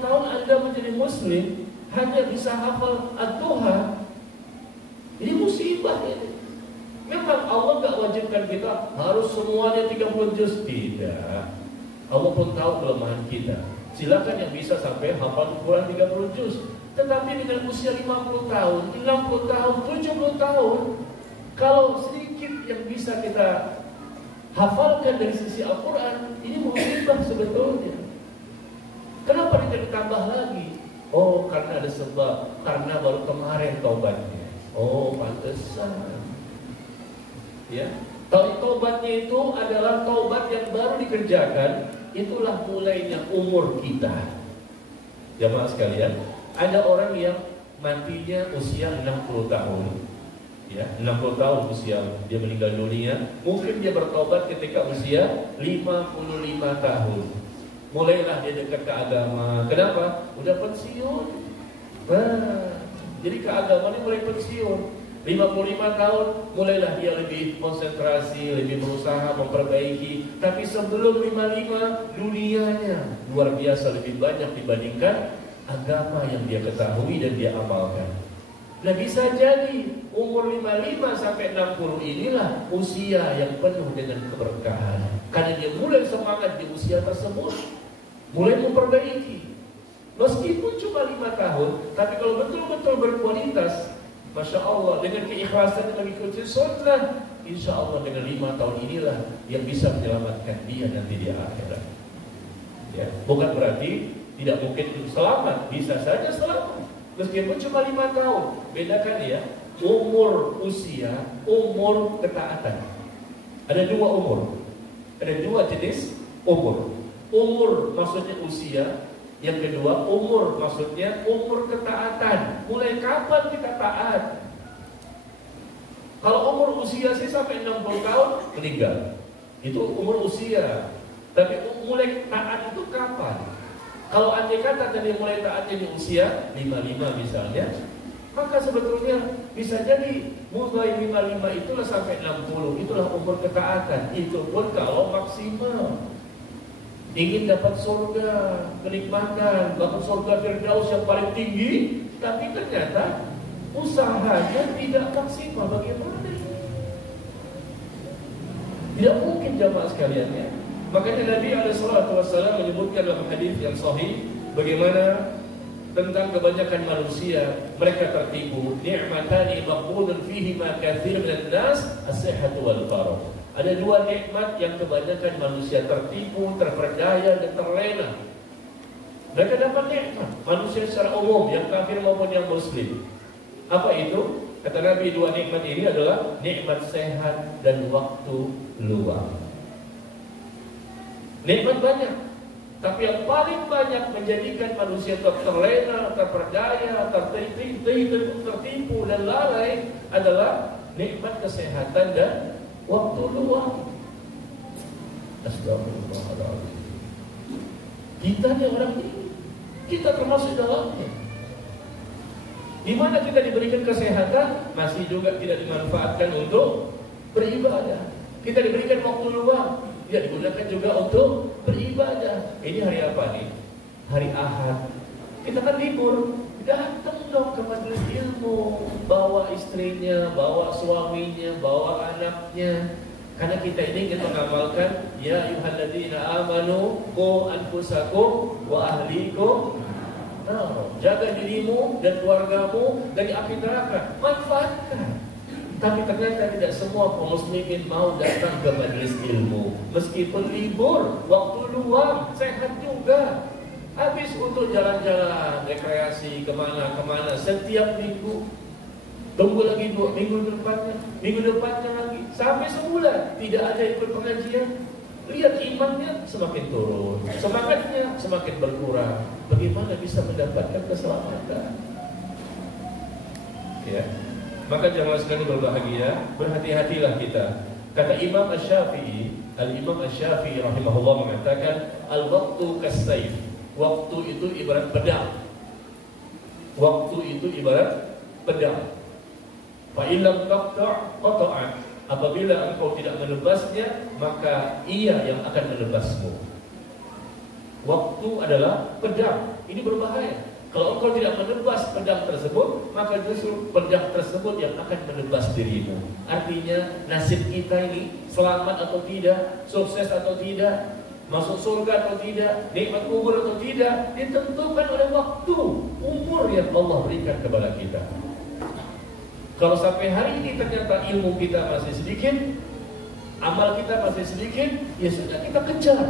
tahun Anda menjadi muslim, hanya bisa hafal Ad-Duha. Ini musibah ini. Memang Allah gak wajibkan kita harus semuanya 30 juz. Tidak. Allah pun tahu kelemahan kita. Silakan yang bisa sampai hafal Quran 30 juz. Tetapi dengan usia 50 tahun, 60 tahun, 70 tahun, kalau sedikit yang bisa kita hafalkan dari sisi Al-Quran, ini musibah sebetulnya. Kenapa tidak ditambah lagi? Oh, karena ada sebab. Karena baru kemarin taubatnya. Oh, pantesan. Ya, taubatnya itu adalah taubat yang baru dikerjakan. Itulah mulainya umur kita. Jamaah sekalian, ada orang yang matinya usia 60 tahun. Ya, 60 tahun usia dia meninggal dunia. Mungkin dia bertobat ketika usia 55 tahun. Mulailah dia dekat ke agama. Kenapa? Udah pensiun. Nah, jadi ke agama ini mulai pensiun. 55 tahun, mulailah dia lebih konsentrasi, lebih berusaha memperbaiki. Tapi sebelum 55, dunianya luar biasa lebih banyak dibandingkan agama yang dia ketahui dan dia amalkan. Nah, bisa jadi umur 55 sampai 60 inilah usia yang penuh dengan keberkahan. Karena dia mulai semangat di usia tersebut, mulai memperbaiki. Meskipun cuma 5 tahun, tapi kalau betul-betul berkualitas, Masya Allah, dengan keikhlasan yang mengikuti sunnah, insya Allah dengan 5 tahun inilah yang bisa menyelamatkan dia nanti di akhirat. Ya, bukan berarti tidak mungkin selamat, bisa saja selamat. Meskipun cuma 5 tahun, bedakan ya, umur usia, umur ketaatan. Ada 2 umur, ada 2 jenis umur. Umur maksudnya usia, yang kedua umur maksudnya umur ketaatan. Mulai kapan kita taat? Kalau umur usia sih sampai 60 tahun meninggal, itu umur usia. Tapi mulai taat itu kapan? Kalau andai kata tadi mulai taatnya di usia 55 misalnya, maka sebetulnya bisa jadi mulai 55 itulah sampai 60, itulah umur ketaatan. Itu pun kalau maksimal. Ingin dapat surga, kenikmatan, bahkan surga Firdaus yang paling tinggi, tapi ternyata usahanya tidak maksimal. Bagaimana? Tidak mungkin jamaah sekalian ya. Makanya Nabi SAW menyebutkan dalam hadis yang sahih bagaimana tentang kebanyakan manusia mereka tertipu. Ni'matani maqbulun fihima katsir minan nas as-sihhatu wal faragh. Ada 2 nikmat yang kebanyakan manusia tertipu, terperdaya dan terlena. Mereka dapat nikmat, manusia secara umum, yang kafir maupun yang muslim. Apa itu? Kata Nabi, 2 nikmat ini adalah nikmat sehat dan waktu luang. Nikmat banyak, tapi yang paling banyak menjadikan manusia terlena, terperdaya, tertipu dan lalai adalah nikmat kesehatan dan waktu luang. Astagfirullahaladzim. Kita ni orang ini, kita termasuk dalamnya. Di mana kita diberikan kesehatan, masih juga tidak dimanfaatkan untuk beribadah. Kita diberikan waktu luang, tidak digunakan juga untuk beribadah. Ini hari apa nih? Hari Ahad. Kita kan libur. Datang dong ke majelis ilmu, bawa istrinya, bawa suaminya, bawa anaknya. Karena kita ini ingin mengamalkan ya ayyuhalladzina amanu qu anfusakum wa ahlikum. Nah, jaga dirimu dan keluargamu dari api neraka. Manfaatkan. Tapi ternyata tidak semua kaum muslimin mau datang ke majelis ilmu. Meskipun libur, waktu luang, sehat juga. Habis untuk jalan-jalan, rekreasi, kemana-kemana setiap minggu. Tunggu lagi 2 minggu depannya lagi. Sampai sebulan, tidak ada ikut pengajian. Lihat imannya semakin turun, semangatnya semakin berkurang. Bagaimana bisa mendapatkan keselamatan? Ya. Maka jamaah sekalian berbahagia, berhati-hatilah kita. Kata Imam Asy-Syafi'i, Al-Imam Asy-Syafi'i rahimahullah mengatakan, al-waqtu kas-sayf. Waktu itu ibarat pedang. Waktu itu ibarat pedang. Fa illam taqta' qata'a. Apabila engkau tidak menebasnya, maka ia yang akan menebasmu. Waktu adalah pedang. Ini berbahaya. Kalau engkau tidak menebas pedang tersebut, maka justru pedang tersebut yang akan menebas dirimu. Artinya nasib kita ini selamat atau tidak, sukses atau tidak, masuk surga atau tidak, nikmat kubur atau tidak, ditentukan oleh waktu, umur yang Allah berikan kepada kita. Kalau sampai hari ini ternyata ilmu kita masih sedikit, amal kita masih sedikit, ya sudah kita kejar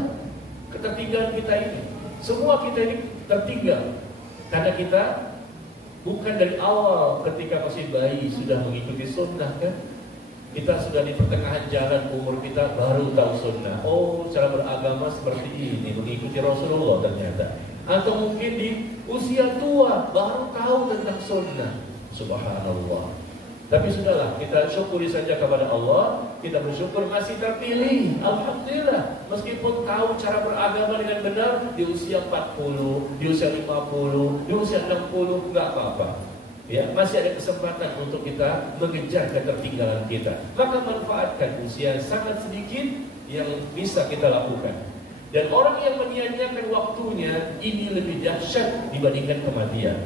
ketertinggalan kita ini. Semua kita ini tertinggal karena kita bukan dari awal ketika masih bayi sudah mengikuti sunnah kan. Kita sudah di pertengahan jalan umur kita baru tahu sunnah. Oh, cara beragama seperti ini, mengikuti Rasulullah ternyata. Atau mungkin di usia tua baru tahu tentang sunnah. Subhanallah. Tapi sudahlah, kita syukuri saja kepada Allah. Kita bersyukur masih terpilih. Alhamdulillah. Meskipun tahu cara beragama dengan benar di usia 40, di usia 50, di usia 60, enggak apa-apa. Ya, masih ada kesempatan untuk kita mengejar ketertinggalan kita. Maka manfaatkan usia yang sangat sedikit yang bisa kita lakukan. Dan orang yang menyia-nyiakan waktunya ini lebih dahsyat dibandingkan kematian.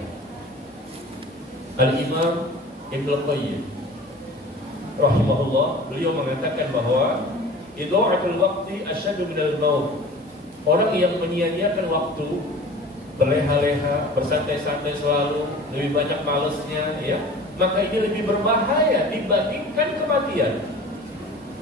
Al-Imam Ibnu Qayyim rahimahullah, beliau mengatakan bahwa idha'atul waqti asyaddu minal maut. Orang yang menyia-nyiakan waktu, berleha-leha, bersantai-santai selalu, lebih banyak malesnya, ya, maka ini lebih berbahaya dibandingkan kematian.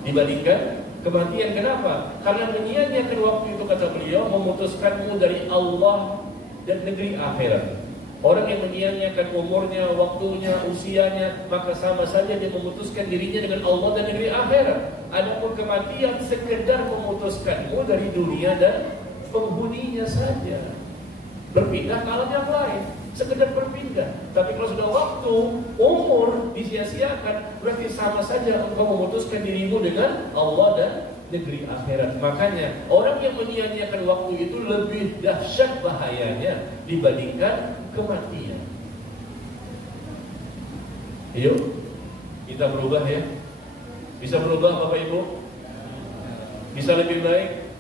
Dibandingkan kematian, kenapa? Karena menyia-nyiakan waktu itu, kata beliau, memutuskanmu dari Allah dan negeri akhirat. Orang yang menyia-nyiakan umurnya, waktunya, usianya, maka sama saja dia memutuskan dirinya dengan Allah dan negeri akhirat. Adapun kematian sekedar memutuskanmu dari dunia dan penghuninya saja, berpindah ke alam yang lain, sekedar berpindah. Tapi kalau sudah waktu, umur disia-siakan, berarti sama saja engkau memutuskan dirimu dengan Allah dan negeri akhirat. Makanya orang yang menyia-nyiakan waktu itu lebih dahsyat bahayanya dibandingkan kematian. Yuk, kita berubah ya. Bisa berubah Bapak Ibu? Bisa lebih baik?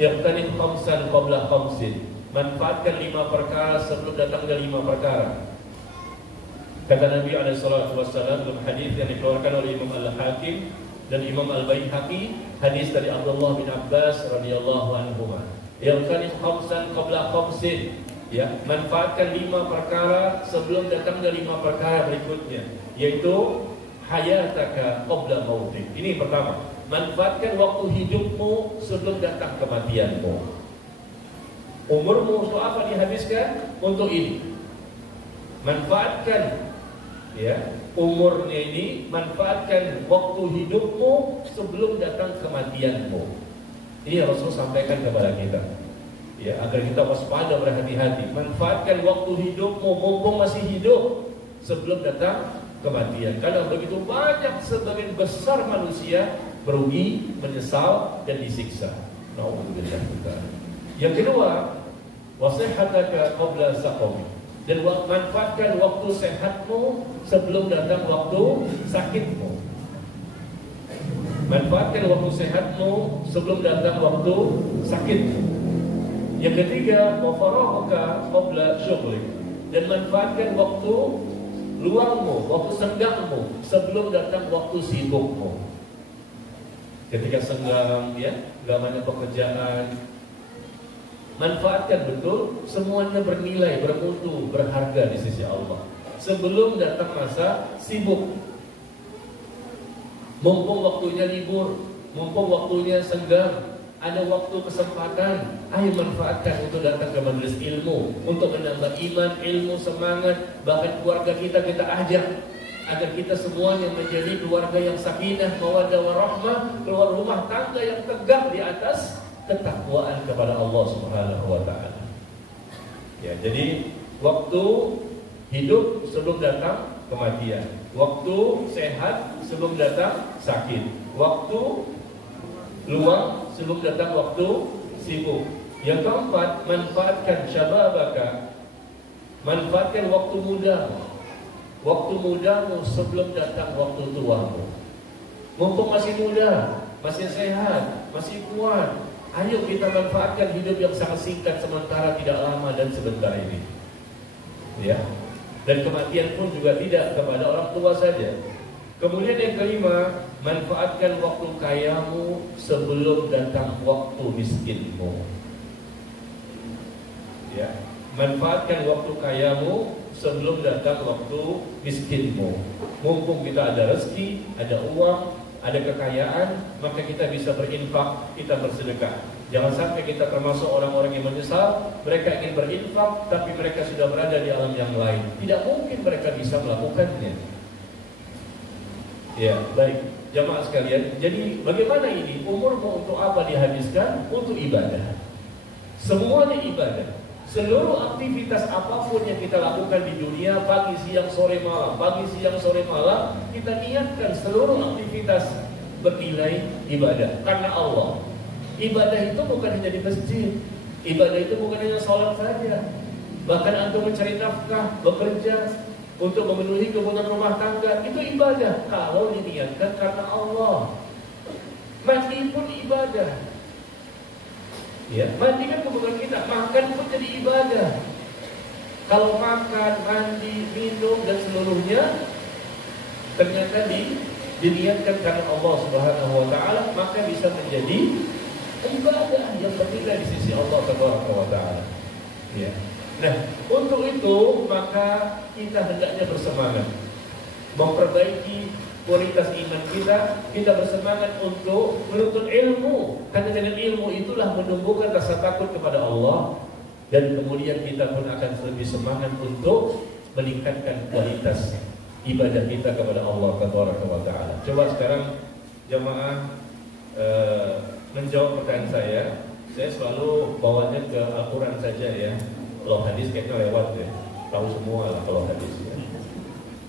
Yaqtanim khamsan qabla khamsin. Manfaatkan 5 perkara sebelum datangnya 5 perkara. Kata Nabi SAW dalam hadis yang dikeluarkan oleh Imam Al-Hakim dan Imam Al-Baihaqi, hadis dari Abdullah bin Abbas radhiyallahu anhuma. Yaqtanim khamsan qabla khamsin. Ya, manfaatkan 5 perkara sebelum datangnya 5 perkara berikutnya, yaitu hayataka qabla mautik. Ini pertama. Manfaatkan waktu hidupmu sebelum datang kematianmu. Umurmu untuk apa dihabiskan? Untuk ini. Manfaatkan ya, umurnya ini, manfaatkan waktu hidupmu sebelum datang kematianmu. Ini yang Rasul sampaikan kepada kita. Ya, agar kita waspada, berhati-hati. Manfaatkan waktu hidupmu mumpung masih hidup sebelum datang kematian. Karena begitu banyak, sebagian besar manusia merugi, menyesal dan disiksa. Nauzubillah. Yang kedua, wasihhataka qabla saqami. Dan manfaatkan waktu sehatmu sebelum datang waktu sakitmu. Manfaatkan waktu sehatmu sebelum datang waktu sakitmu. Yang ketiga, wa faraghuka qabla syughlik. Dan manfaatkan waktu luangmu, waktu senggangmu sebelum datang waktu sibukmu. Ketika senggang, ya, gak banyak pekerjaan, manfaatkan betul, semuanya bernilai, bermutu, berharga di sisi Allah. Sebelum datang masa sibuk, mumpung waktunya libur, mumpung waktunya senggang, ada waktu kesempatan, ayo manfaatkan untuk datang ke majelis ilmu, untuk menambah iman, ilmu, semangat. Bahkan keluarga kita ajak agar kita semuanya menjadi keluarga yang sakinah, mawaddah warahmah, keluar rumah tangga yang tegak di atas ketakwaan kepada Allah Subhanahu wa taala. Ya, jadi waktu hidup sebelum datang kematian, waktu sehat sebelum datang sakit, waktu luang sebelum datang waktu sibuk. Yang keempat, manfaatkan syababaka. Manfaatkan waktu muda. Waktu mudamu sebelum datang waktu tuamu. Mumpung masih muda, masih sehat, masih kuat, ayo kita manfaatkan hidup yang sangat singkat sementara, tidak lama dan sebentar ini. Ya. Dan kematian pun juga tidak kepada orang tua saja. Kemudian yang kelima, manfaatkan waktu kayamu sebelum datang waktu miskinmu. Ya, manfaatkan waktu kayamu sebelum datang waktu miskinmu. Mumpung kita ada rezeki, ada uang, ada kekayaan, maka kita bisa berinfak, kita bersedekah. Jangan sampai kita termasuk orang-orang yang menyesal, mereka ingin berinfak tapi mereka sudah berada di alam yang lain. Tidak mungkin mereka bisa melakukannya. Ya, baik, jamaah sekalian. Jadi bagaimana ini? Umurmu untuk apa dihabiskan? Untuk ibadah. Semuanya ibadah. Seluruh aktivitas apapun yang kita lakukan di dunia, pagi, siang, sore, malam, pagi, siang, sore, malam, kita niatkan seluruh aktivitas bernilai ibadah karena Allah. Ibadah itu bukan hanya di masjid. Ibadah itu bukan hanya sholat saja. Bahkan antum mencari nafkah, bekerja untuk memenuhi kebutuhan rumah tangga, itu ibadah kalau diniatkan karena Allah. Mandi pun ibadah. Ya, mandi kan kebutuhan kita, makan pun jadi ibadah. Kalau makan, mandi, minum dan seluruhnya ternyata diniatkan karena Allah Subhanahu wa taala, maka bisa menjadi ibadah yang bernilai di sisi Allah Subhanahu wa taala. Ya. Nah, untuk itu maka kita hendaknya bersemangat memperbaiki kualitas iman kita bersemangat untuk menuntut ilmu, karena dengan ilmu itulah menumbuhkan rasa takut kepada Allah, dan kemudian kita pun akan lebih semangat untuk meningkatkan kualitas ibadah kita kepada Allah Taala. Coba sekarang jemaah menjawab pertanyaan saya selalu bawanya ke Al-Quran saja ya. Kalau hadis kayaknya lewat ya, tahu semua lah kalau hadis ya.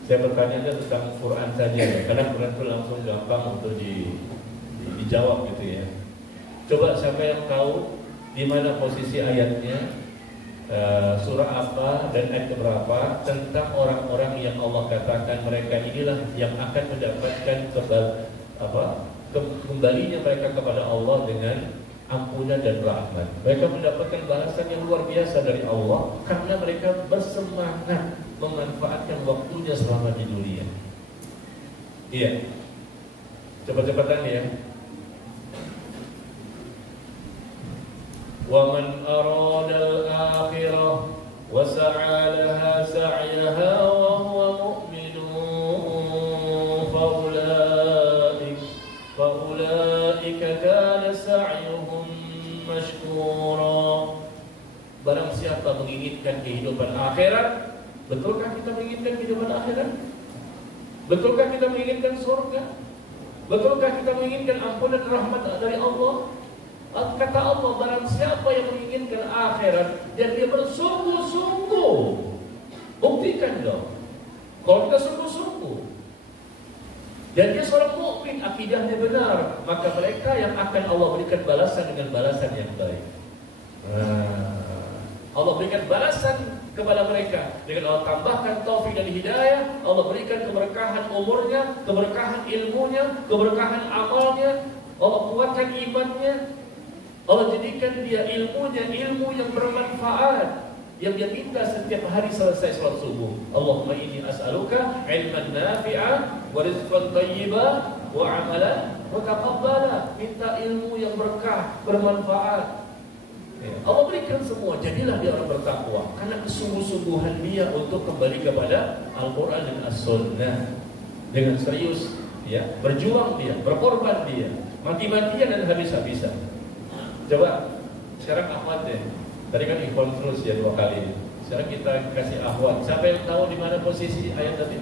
Saya bertanya tentang Quran saja ya, karena Quran itu langsung gampang untuk dijawab gitu ya. Coba siapa yang tahu di mana posisi ayatnya, surah apa dan ayat berapa tentang orang-orang yang Allah katakan mereka inilah yang akan mendapatkan kembalinya mereka kepada Allah dengan ampunan dan rahmat. Mereka mendapatkan balasan yang luar biasa dari Allah karena mereka bersemangat memanfaatkan waktunya selama di dunia. Iya. Cepat-cepatan ya. Wa man arada al-akhirah wa sa'a laha sa'yaha wa huwa mu'minun fa ulaika kana sa'yuhum mashkura. Barang siapa menginginkan kehidupan akhirat, betulkah kita menginginkan kehidupan akhirat? Betulkah kita menginginkan surga? Betulkah kita menginginkan ampunan dan rahmat dari Allah? Kata Allah, barang siapa yang menginginkan akhirat dan dia bersungguh-sungguh, buktikan dong. Kalau kita sungguh-sungguh dan dia seorang mukmin, akidahnya benar, maka mereka yang akan Allah berikan balasan dengan balasan yang baik. Allah berikan balasan kepada mereka dengan Allah tambahkan taufik dan hidayah. Allah berikan keberkahan umurnya, keberkahan ilmunya, keberkahan amalnya. Allah kuatkan imannya. Allah jadikan dia ilmunya ilmu yang bermanfaat, yang dia minta setiap hari selesai salat subuh. Allahumma inni as'aluka ilman nafi'an wa rizqan thayyiban wa amalan mutaqabbala. Minta ilmu yang berkah, bermanfaat. Allah berikan semua, jadilah dia orang bertakwa karena kesungguh-sungguhan dia untuk kembali kepada Al-Quran dan As-Sunnah. Dengan serius ya, berjuang dia, berkorban dia, mati-matian dan habis-habisan. Coba sekarang akhwat deh. Tadi kan ikhwan terus ya 2 kali. Sekarang kita kasih akhwat. Siapa yang tahu di mana posisi ayat tadi?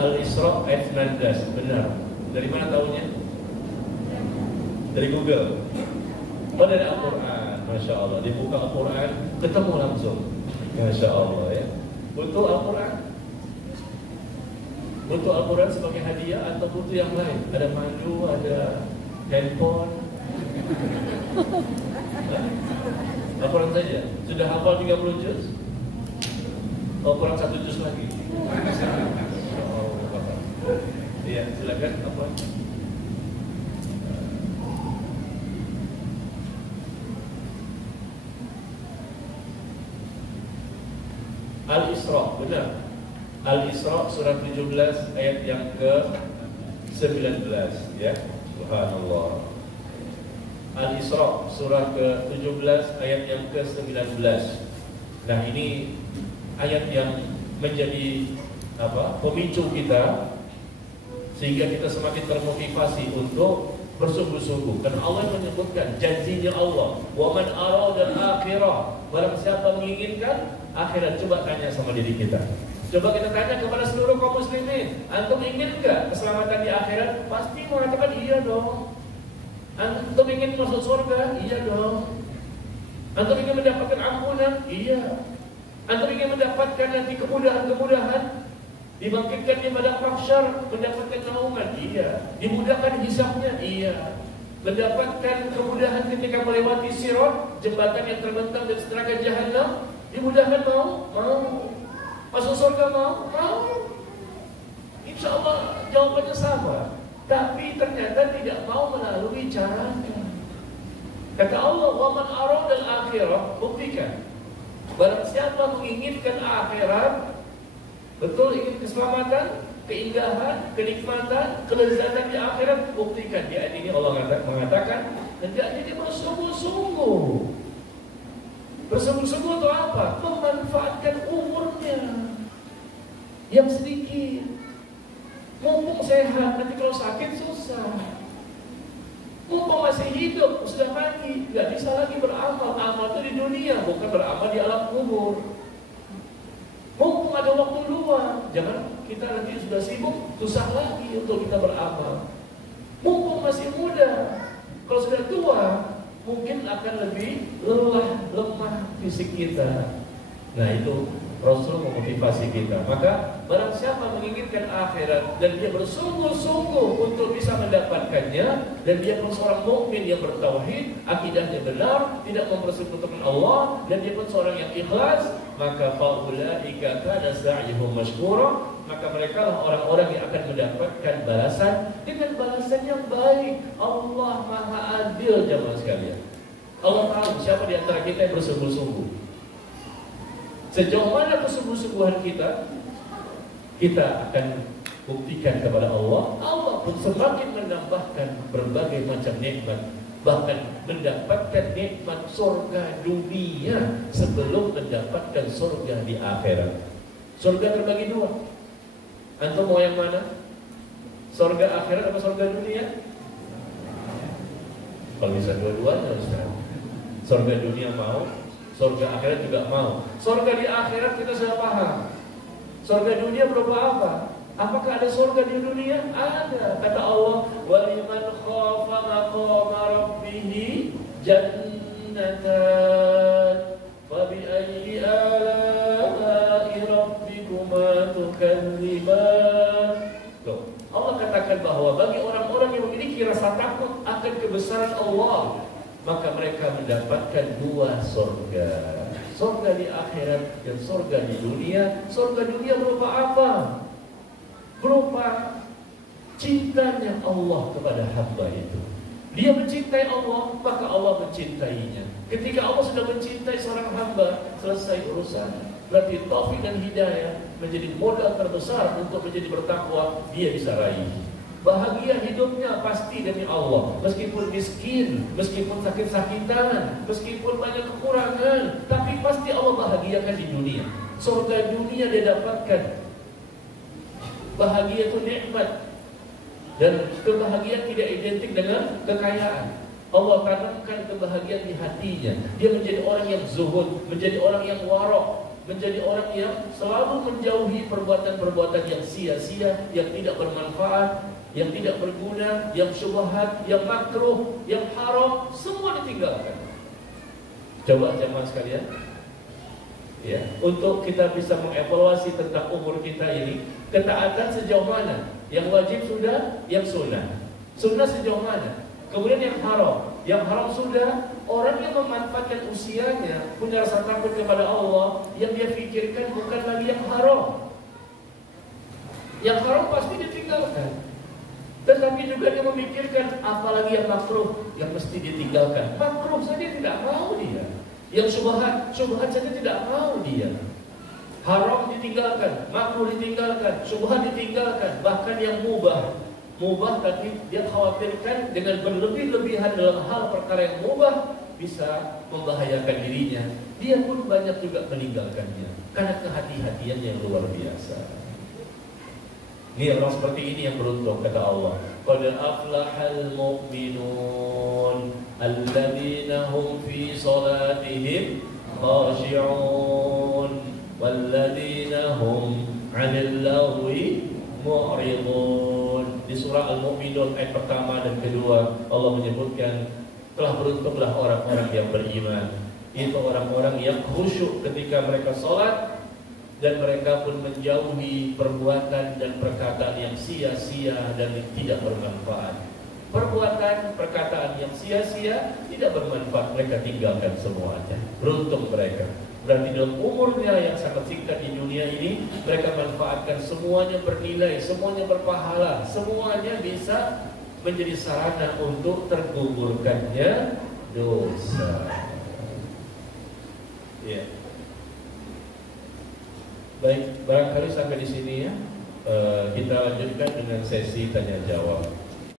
Al-Isra ayat 19. Benar. Dari mana tahunya? Dari Google. Oh, dari Al-Quran. Masya Allah. Dibuka Al-Quran, ketemu langsung. Masya Allah ya. Butuh Al-Quran? Butuh Al-Quran sebagai hadiah atau butuh yang lain? Ada madu, ada handphone. Al-Quran saja. Sudah hafal 30 juz? Oh, kurang 1 juz lagi. Oh, iya, silakan apa? Al-Isra, benar. Al-Isra surah 17 ayat yang ke-19 ya. Subhanallah. Al-Isra surah ke-17 ayat yang ke-19. Nah, ini ayat yang menjadi pemicu kita sehingga kita semakin termotivasi untuk bersungguh-sungguh. Dan Allah menyebutkan janjinya Allah, wa man arada al-akhirah, barang siapa menginginkan akhirat. Coba tanya sama diri kita. Coba kita tanya kepada seluruh kaum muslimin, antum ingin enggak keselamatan di akhirat? Pasti mengatakan iya dong. Antum ingin masuk surga? Iya dong. Antum ingin mendapatkan ampunan? Iya. Antum ingin mendapatkan nanti kemudahan-kemudahan, dibangkitkan di padang mahsyar, mendapatkan naungan? Iya. Dimudahkan hisabnya? Iya. mendapatkan kemudahan ketika melewati sirat, jembatan yang terbentang dari neraka jahanam, dimudahkan mau. Masuk surga mau. Insya Allah jawabannya sama. Tapi ternyata tidak mau melalui caranya. Kata Allah, "Wa man aradal akhirah", buktikan. Barang siapa menginginkan akhirat, betul ingin keselamatan, keindahan, kenikmatan, kelezatan di akhirat, buktikan. Di ayat ini Allah mengatakan hendaknya dia bersungguh-sungguh. Bersungguh-sungguh itu apa? Memanfaatkan umurnya yang sedikit. Mumpung sehat, nanti kalau sakit susah. Mumpung masih hidup, sudah mati, nggak bisa lagi beramal. Amal itu di dunia, bukan beramal di alam kubur. Mumpung ada waktu luang, jangan kita nanti sudah sibuk, susah lagi untuk kita beramal. Mumpung masih muda, kalau sudah tua, mungkin akan lebih lemah fisik kita. Nah itu Rasul memotivasi kita. Maka barang siapa menginginkan akhirat dan dia bersungguh-sungguh untuk bisa mendapatkannya, dan dia pun seorang mukmin yang bertauhid, akidahnya benar, tidak mempersekutukan Allah, dan dia pun seorang yang ikhlas, maka faulaika kana sa'yuhum mashkura, maka mereka lah orang-orang yang akan mendapatkan balasan dengan balasan yang baik. Allah Maha Adil, jemaah sekalian. Allah tahu siapa di antara kita yang bersungguh-sungguh. Sejauh mana kesungguh-sungguhan kita akan buktikan kepada Allah. Allah pun semakin menambahkan berbagai macam nikmat, bahkan mendapatkan nikmat surga dunia sebelum mendapatkan surga di akhirat. Surga terbagi dua. Antum mau yang mana? Surga akhirat atau surga dunia? Kalau bisa dua-duanya, Ustaz. Surga dunia mau, surga akhirat juga mau. Surga di akhirat kita sudah paham. Surga dunia berupa apa? Apakah ada surga di dunia? Ada. Kata Allah, "Waliman khafa maqama rabbih jannatan, fa bi ayyi ala'i rabbikuma tukadziban." Tuh, Allah katakan bahwa bagi orang-orang yang memiliki rasa takut akan kebesaran Allah, maka mereka mendapatkan dua surga. Surga di akhirat dan surga di dunia. Surga dunia berupa apa? Berupa cintanya Allah kepada hamba itu. Dia mencintai Allah, maka Allah mencintainya. Ketika Allah sudah mencintai seorang hamba, selesai urusan. Berarti taufik dan hidayah menjadi modal terbesar untuk menjadi bertakwa, dia bisa raih. Bahagia hidupnya pasti demi Allah. Meskipun miskin, meskipun sakit-sakitan, meskipun banyak kekurangan, tapi pasti Allah bahagiakan di dunia. Surga dunia dia dapatkan. Bahagia itu nikmat, dan kebahagiaan tidak identik dengan kekayaan. Allah tanamkan kebahagiaan di hatinya. Dia menjadi orang yang zuhud, menjadi orang yang warok, menjadi orang yang selalu menjauhi perbuatan-perbuatan yang sia-sia, yang tidak bermanfaat, yang tidak berguna, yang syubhat, yang makruh, yang haram, semua ditinggalkan. Coba jemaah sekalian, ya, untuk kita bisa mengevaluasi tentang umur kita ini, ketaatan sejauh mana? Yang wajib sudah, yang sunnah. Sunnah sejauh mana? Kemudian yang haram sudah. Orang yang memanfaatkan usianya, punya rasa takut kepada Allah, yang dia pikirkan bukan lagi yang haram. Yang haram pasti ditinggalkan. Tetapi juga dia memikirkan apalagi yang makruh yang mesti ditinggalkan. Makruh saja tidak mau dia. Yang syubhat saja tidak mau dia. Haram ditinggalkan, makruh ditinggalkan, syubhat ditinggalkan, bahkan yang mubah tapi dia khawatirkan dengan berlebih-lebihan dalam hal perkara yang mubah bisa membahayakan dirinya. Dia pun banyak juga meninggalkannya karena kehati-hatian yang luar biasa. Ini orang seperti ini yang beruntung, kata Allah. Qad aflahal mu'minun alladzina hum fi salatihim khashi'un walladzina hum 'anil lagwi mu'ridun. Di surah Al-Mu'minun ayat pertama dan kedua Allah menyebutkan telah beruntunglah orang-orang yang beriman. Itu orang-orang yang khusyuk ketika mereka salat, dan mereka pun menjauhi perbuatan dan perkataan yang sia-sia dan tidak bermanfaat. perbuatan, perkataan yang sia-sia, tidak bermanfaat, mereka tinggalkan semuanya. Beruntung mereka. Berarti dalam umurnya yang sangat singkat di dunia ini, mereka manfaatkan semuanya bernilai, semuanya berpahala, semuanya bisa menjadi sarana untuk tergugurkannya dosa. Ya. Baik, barangkali sampai di sini ya. Kita lanjutkan dengan sesi tanya jawab.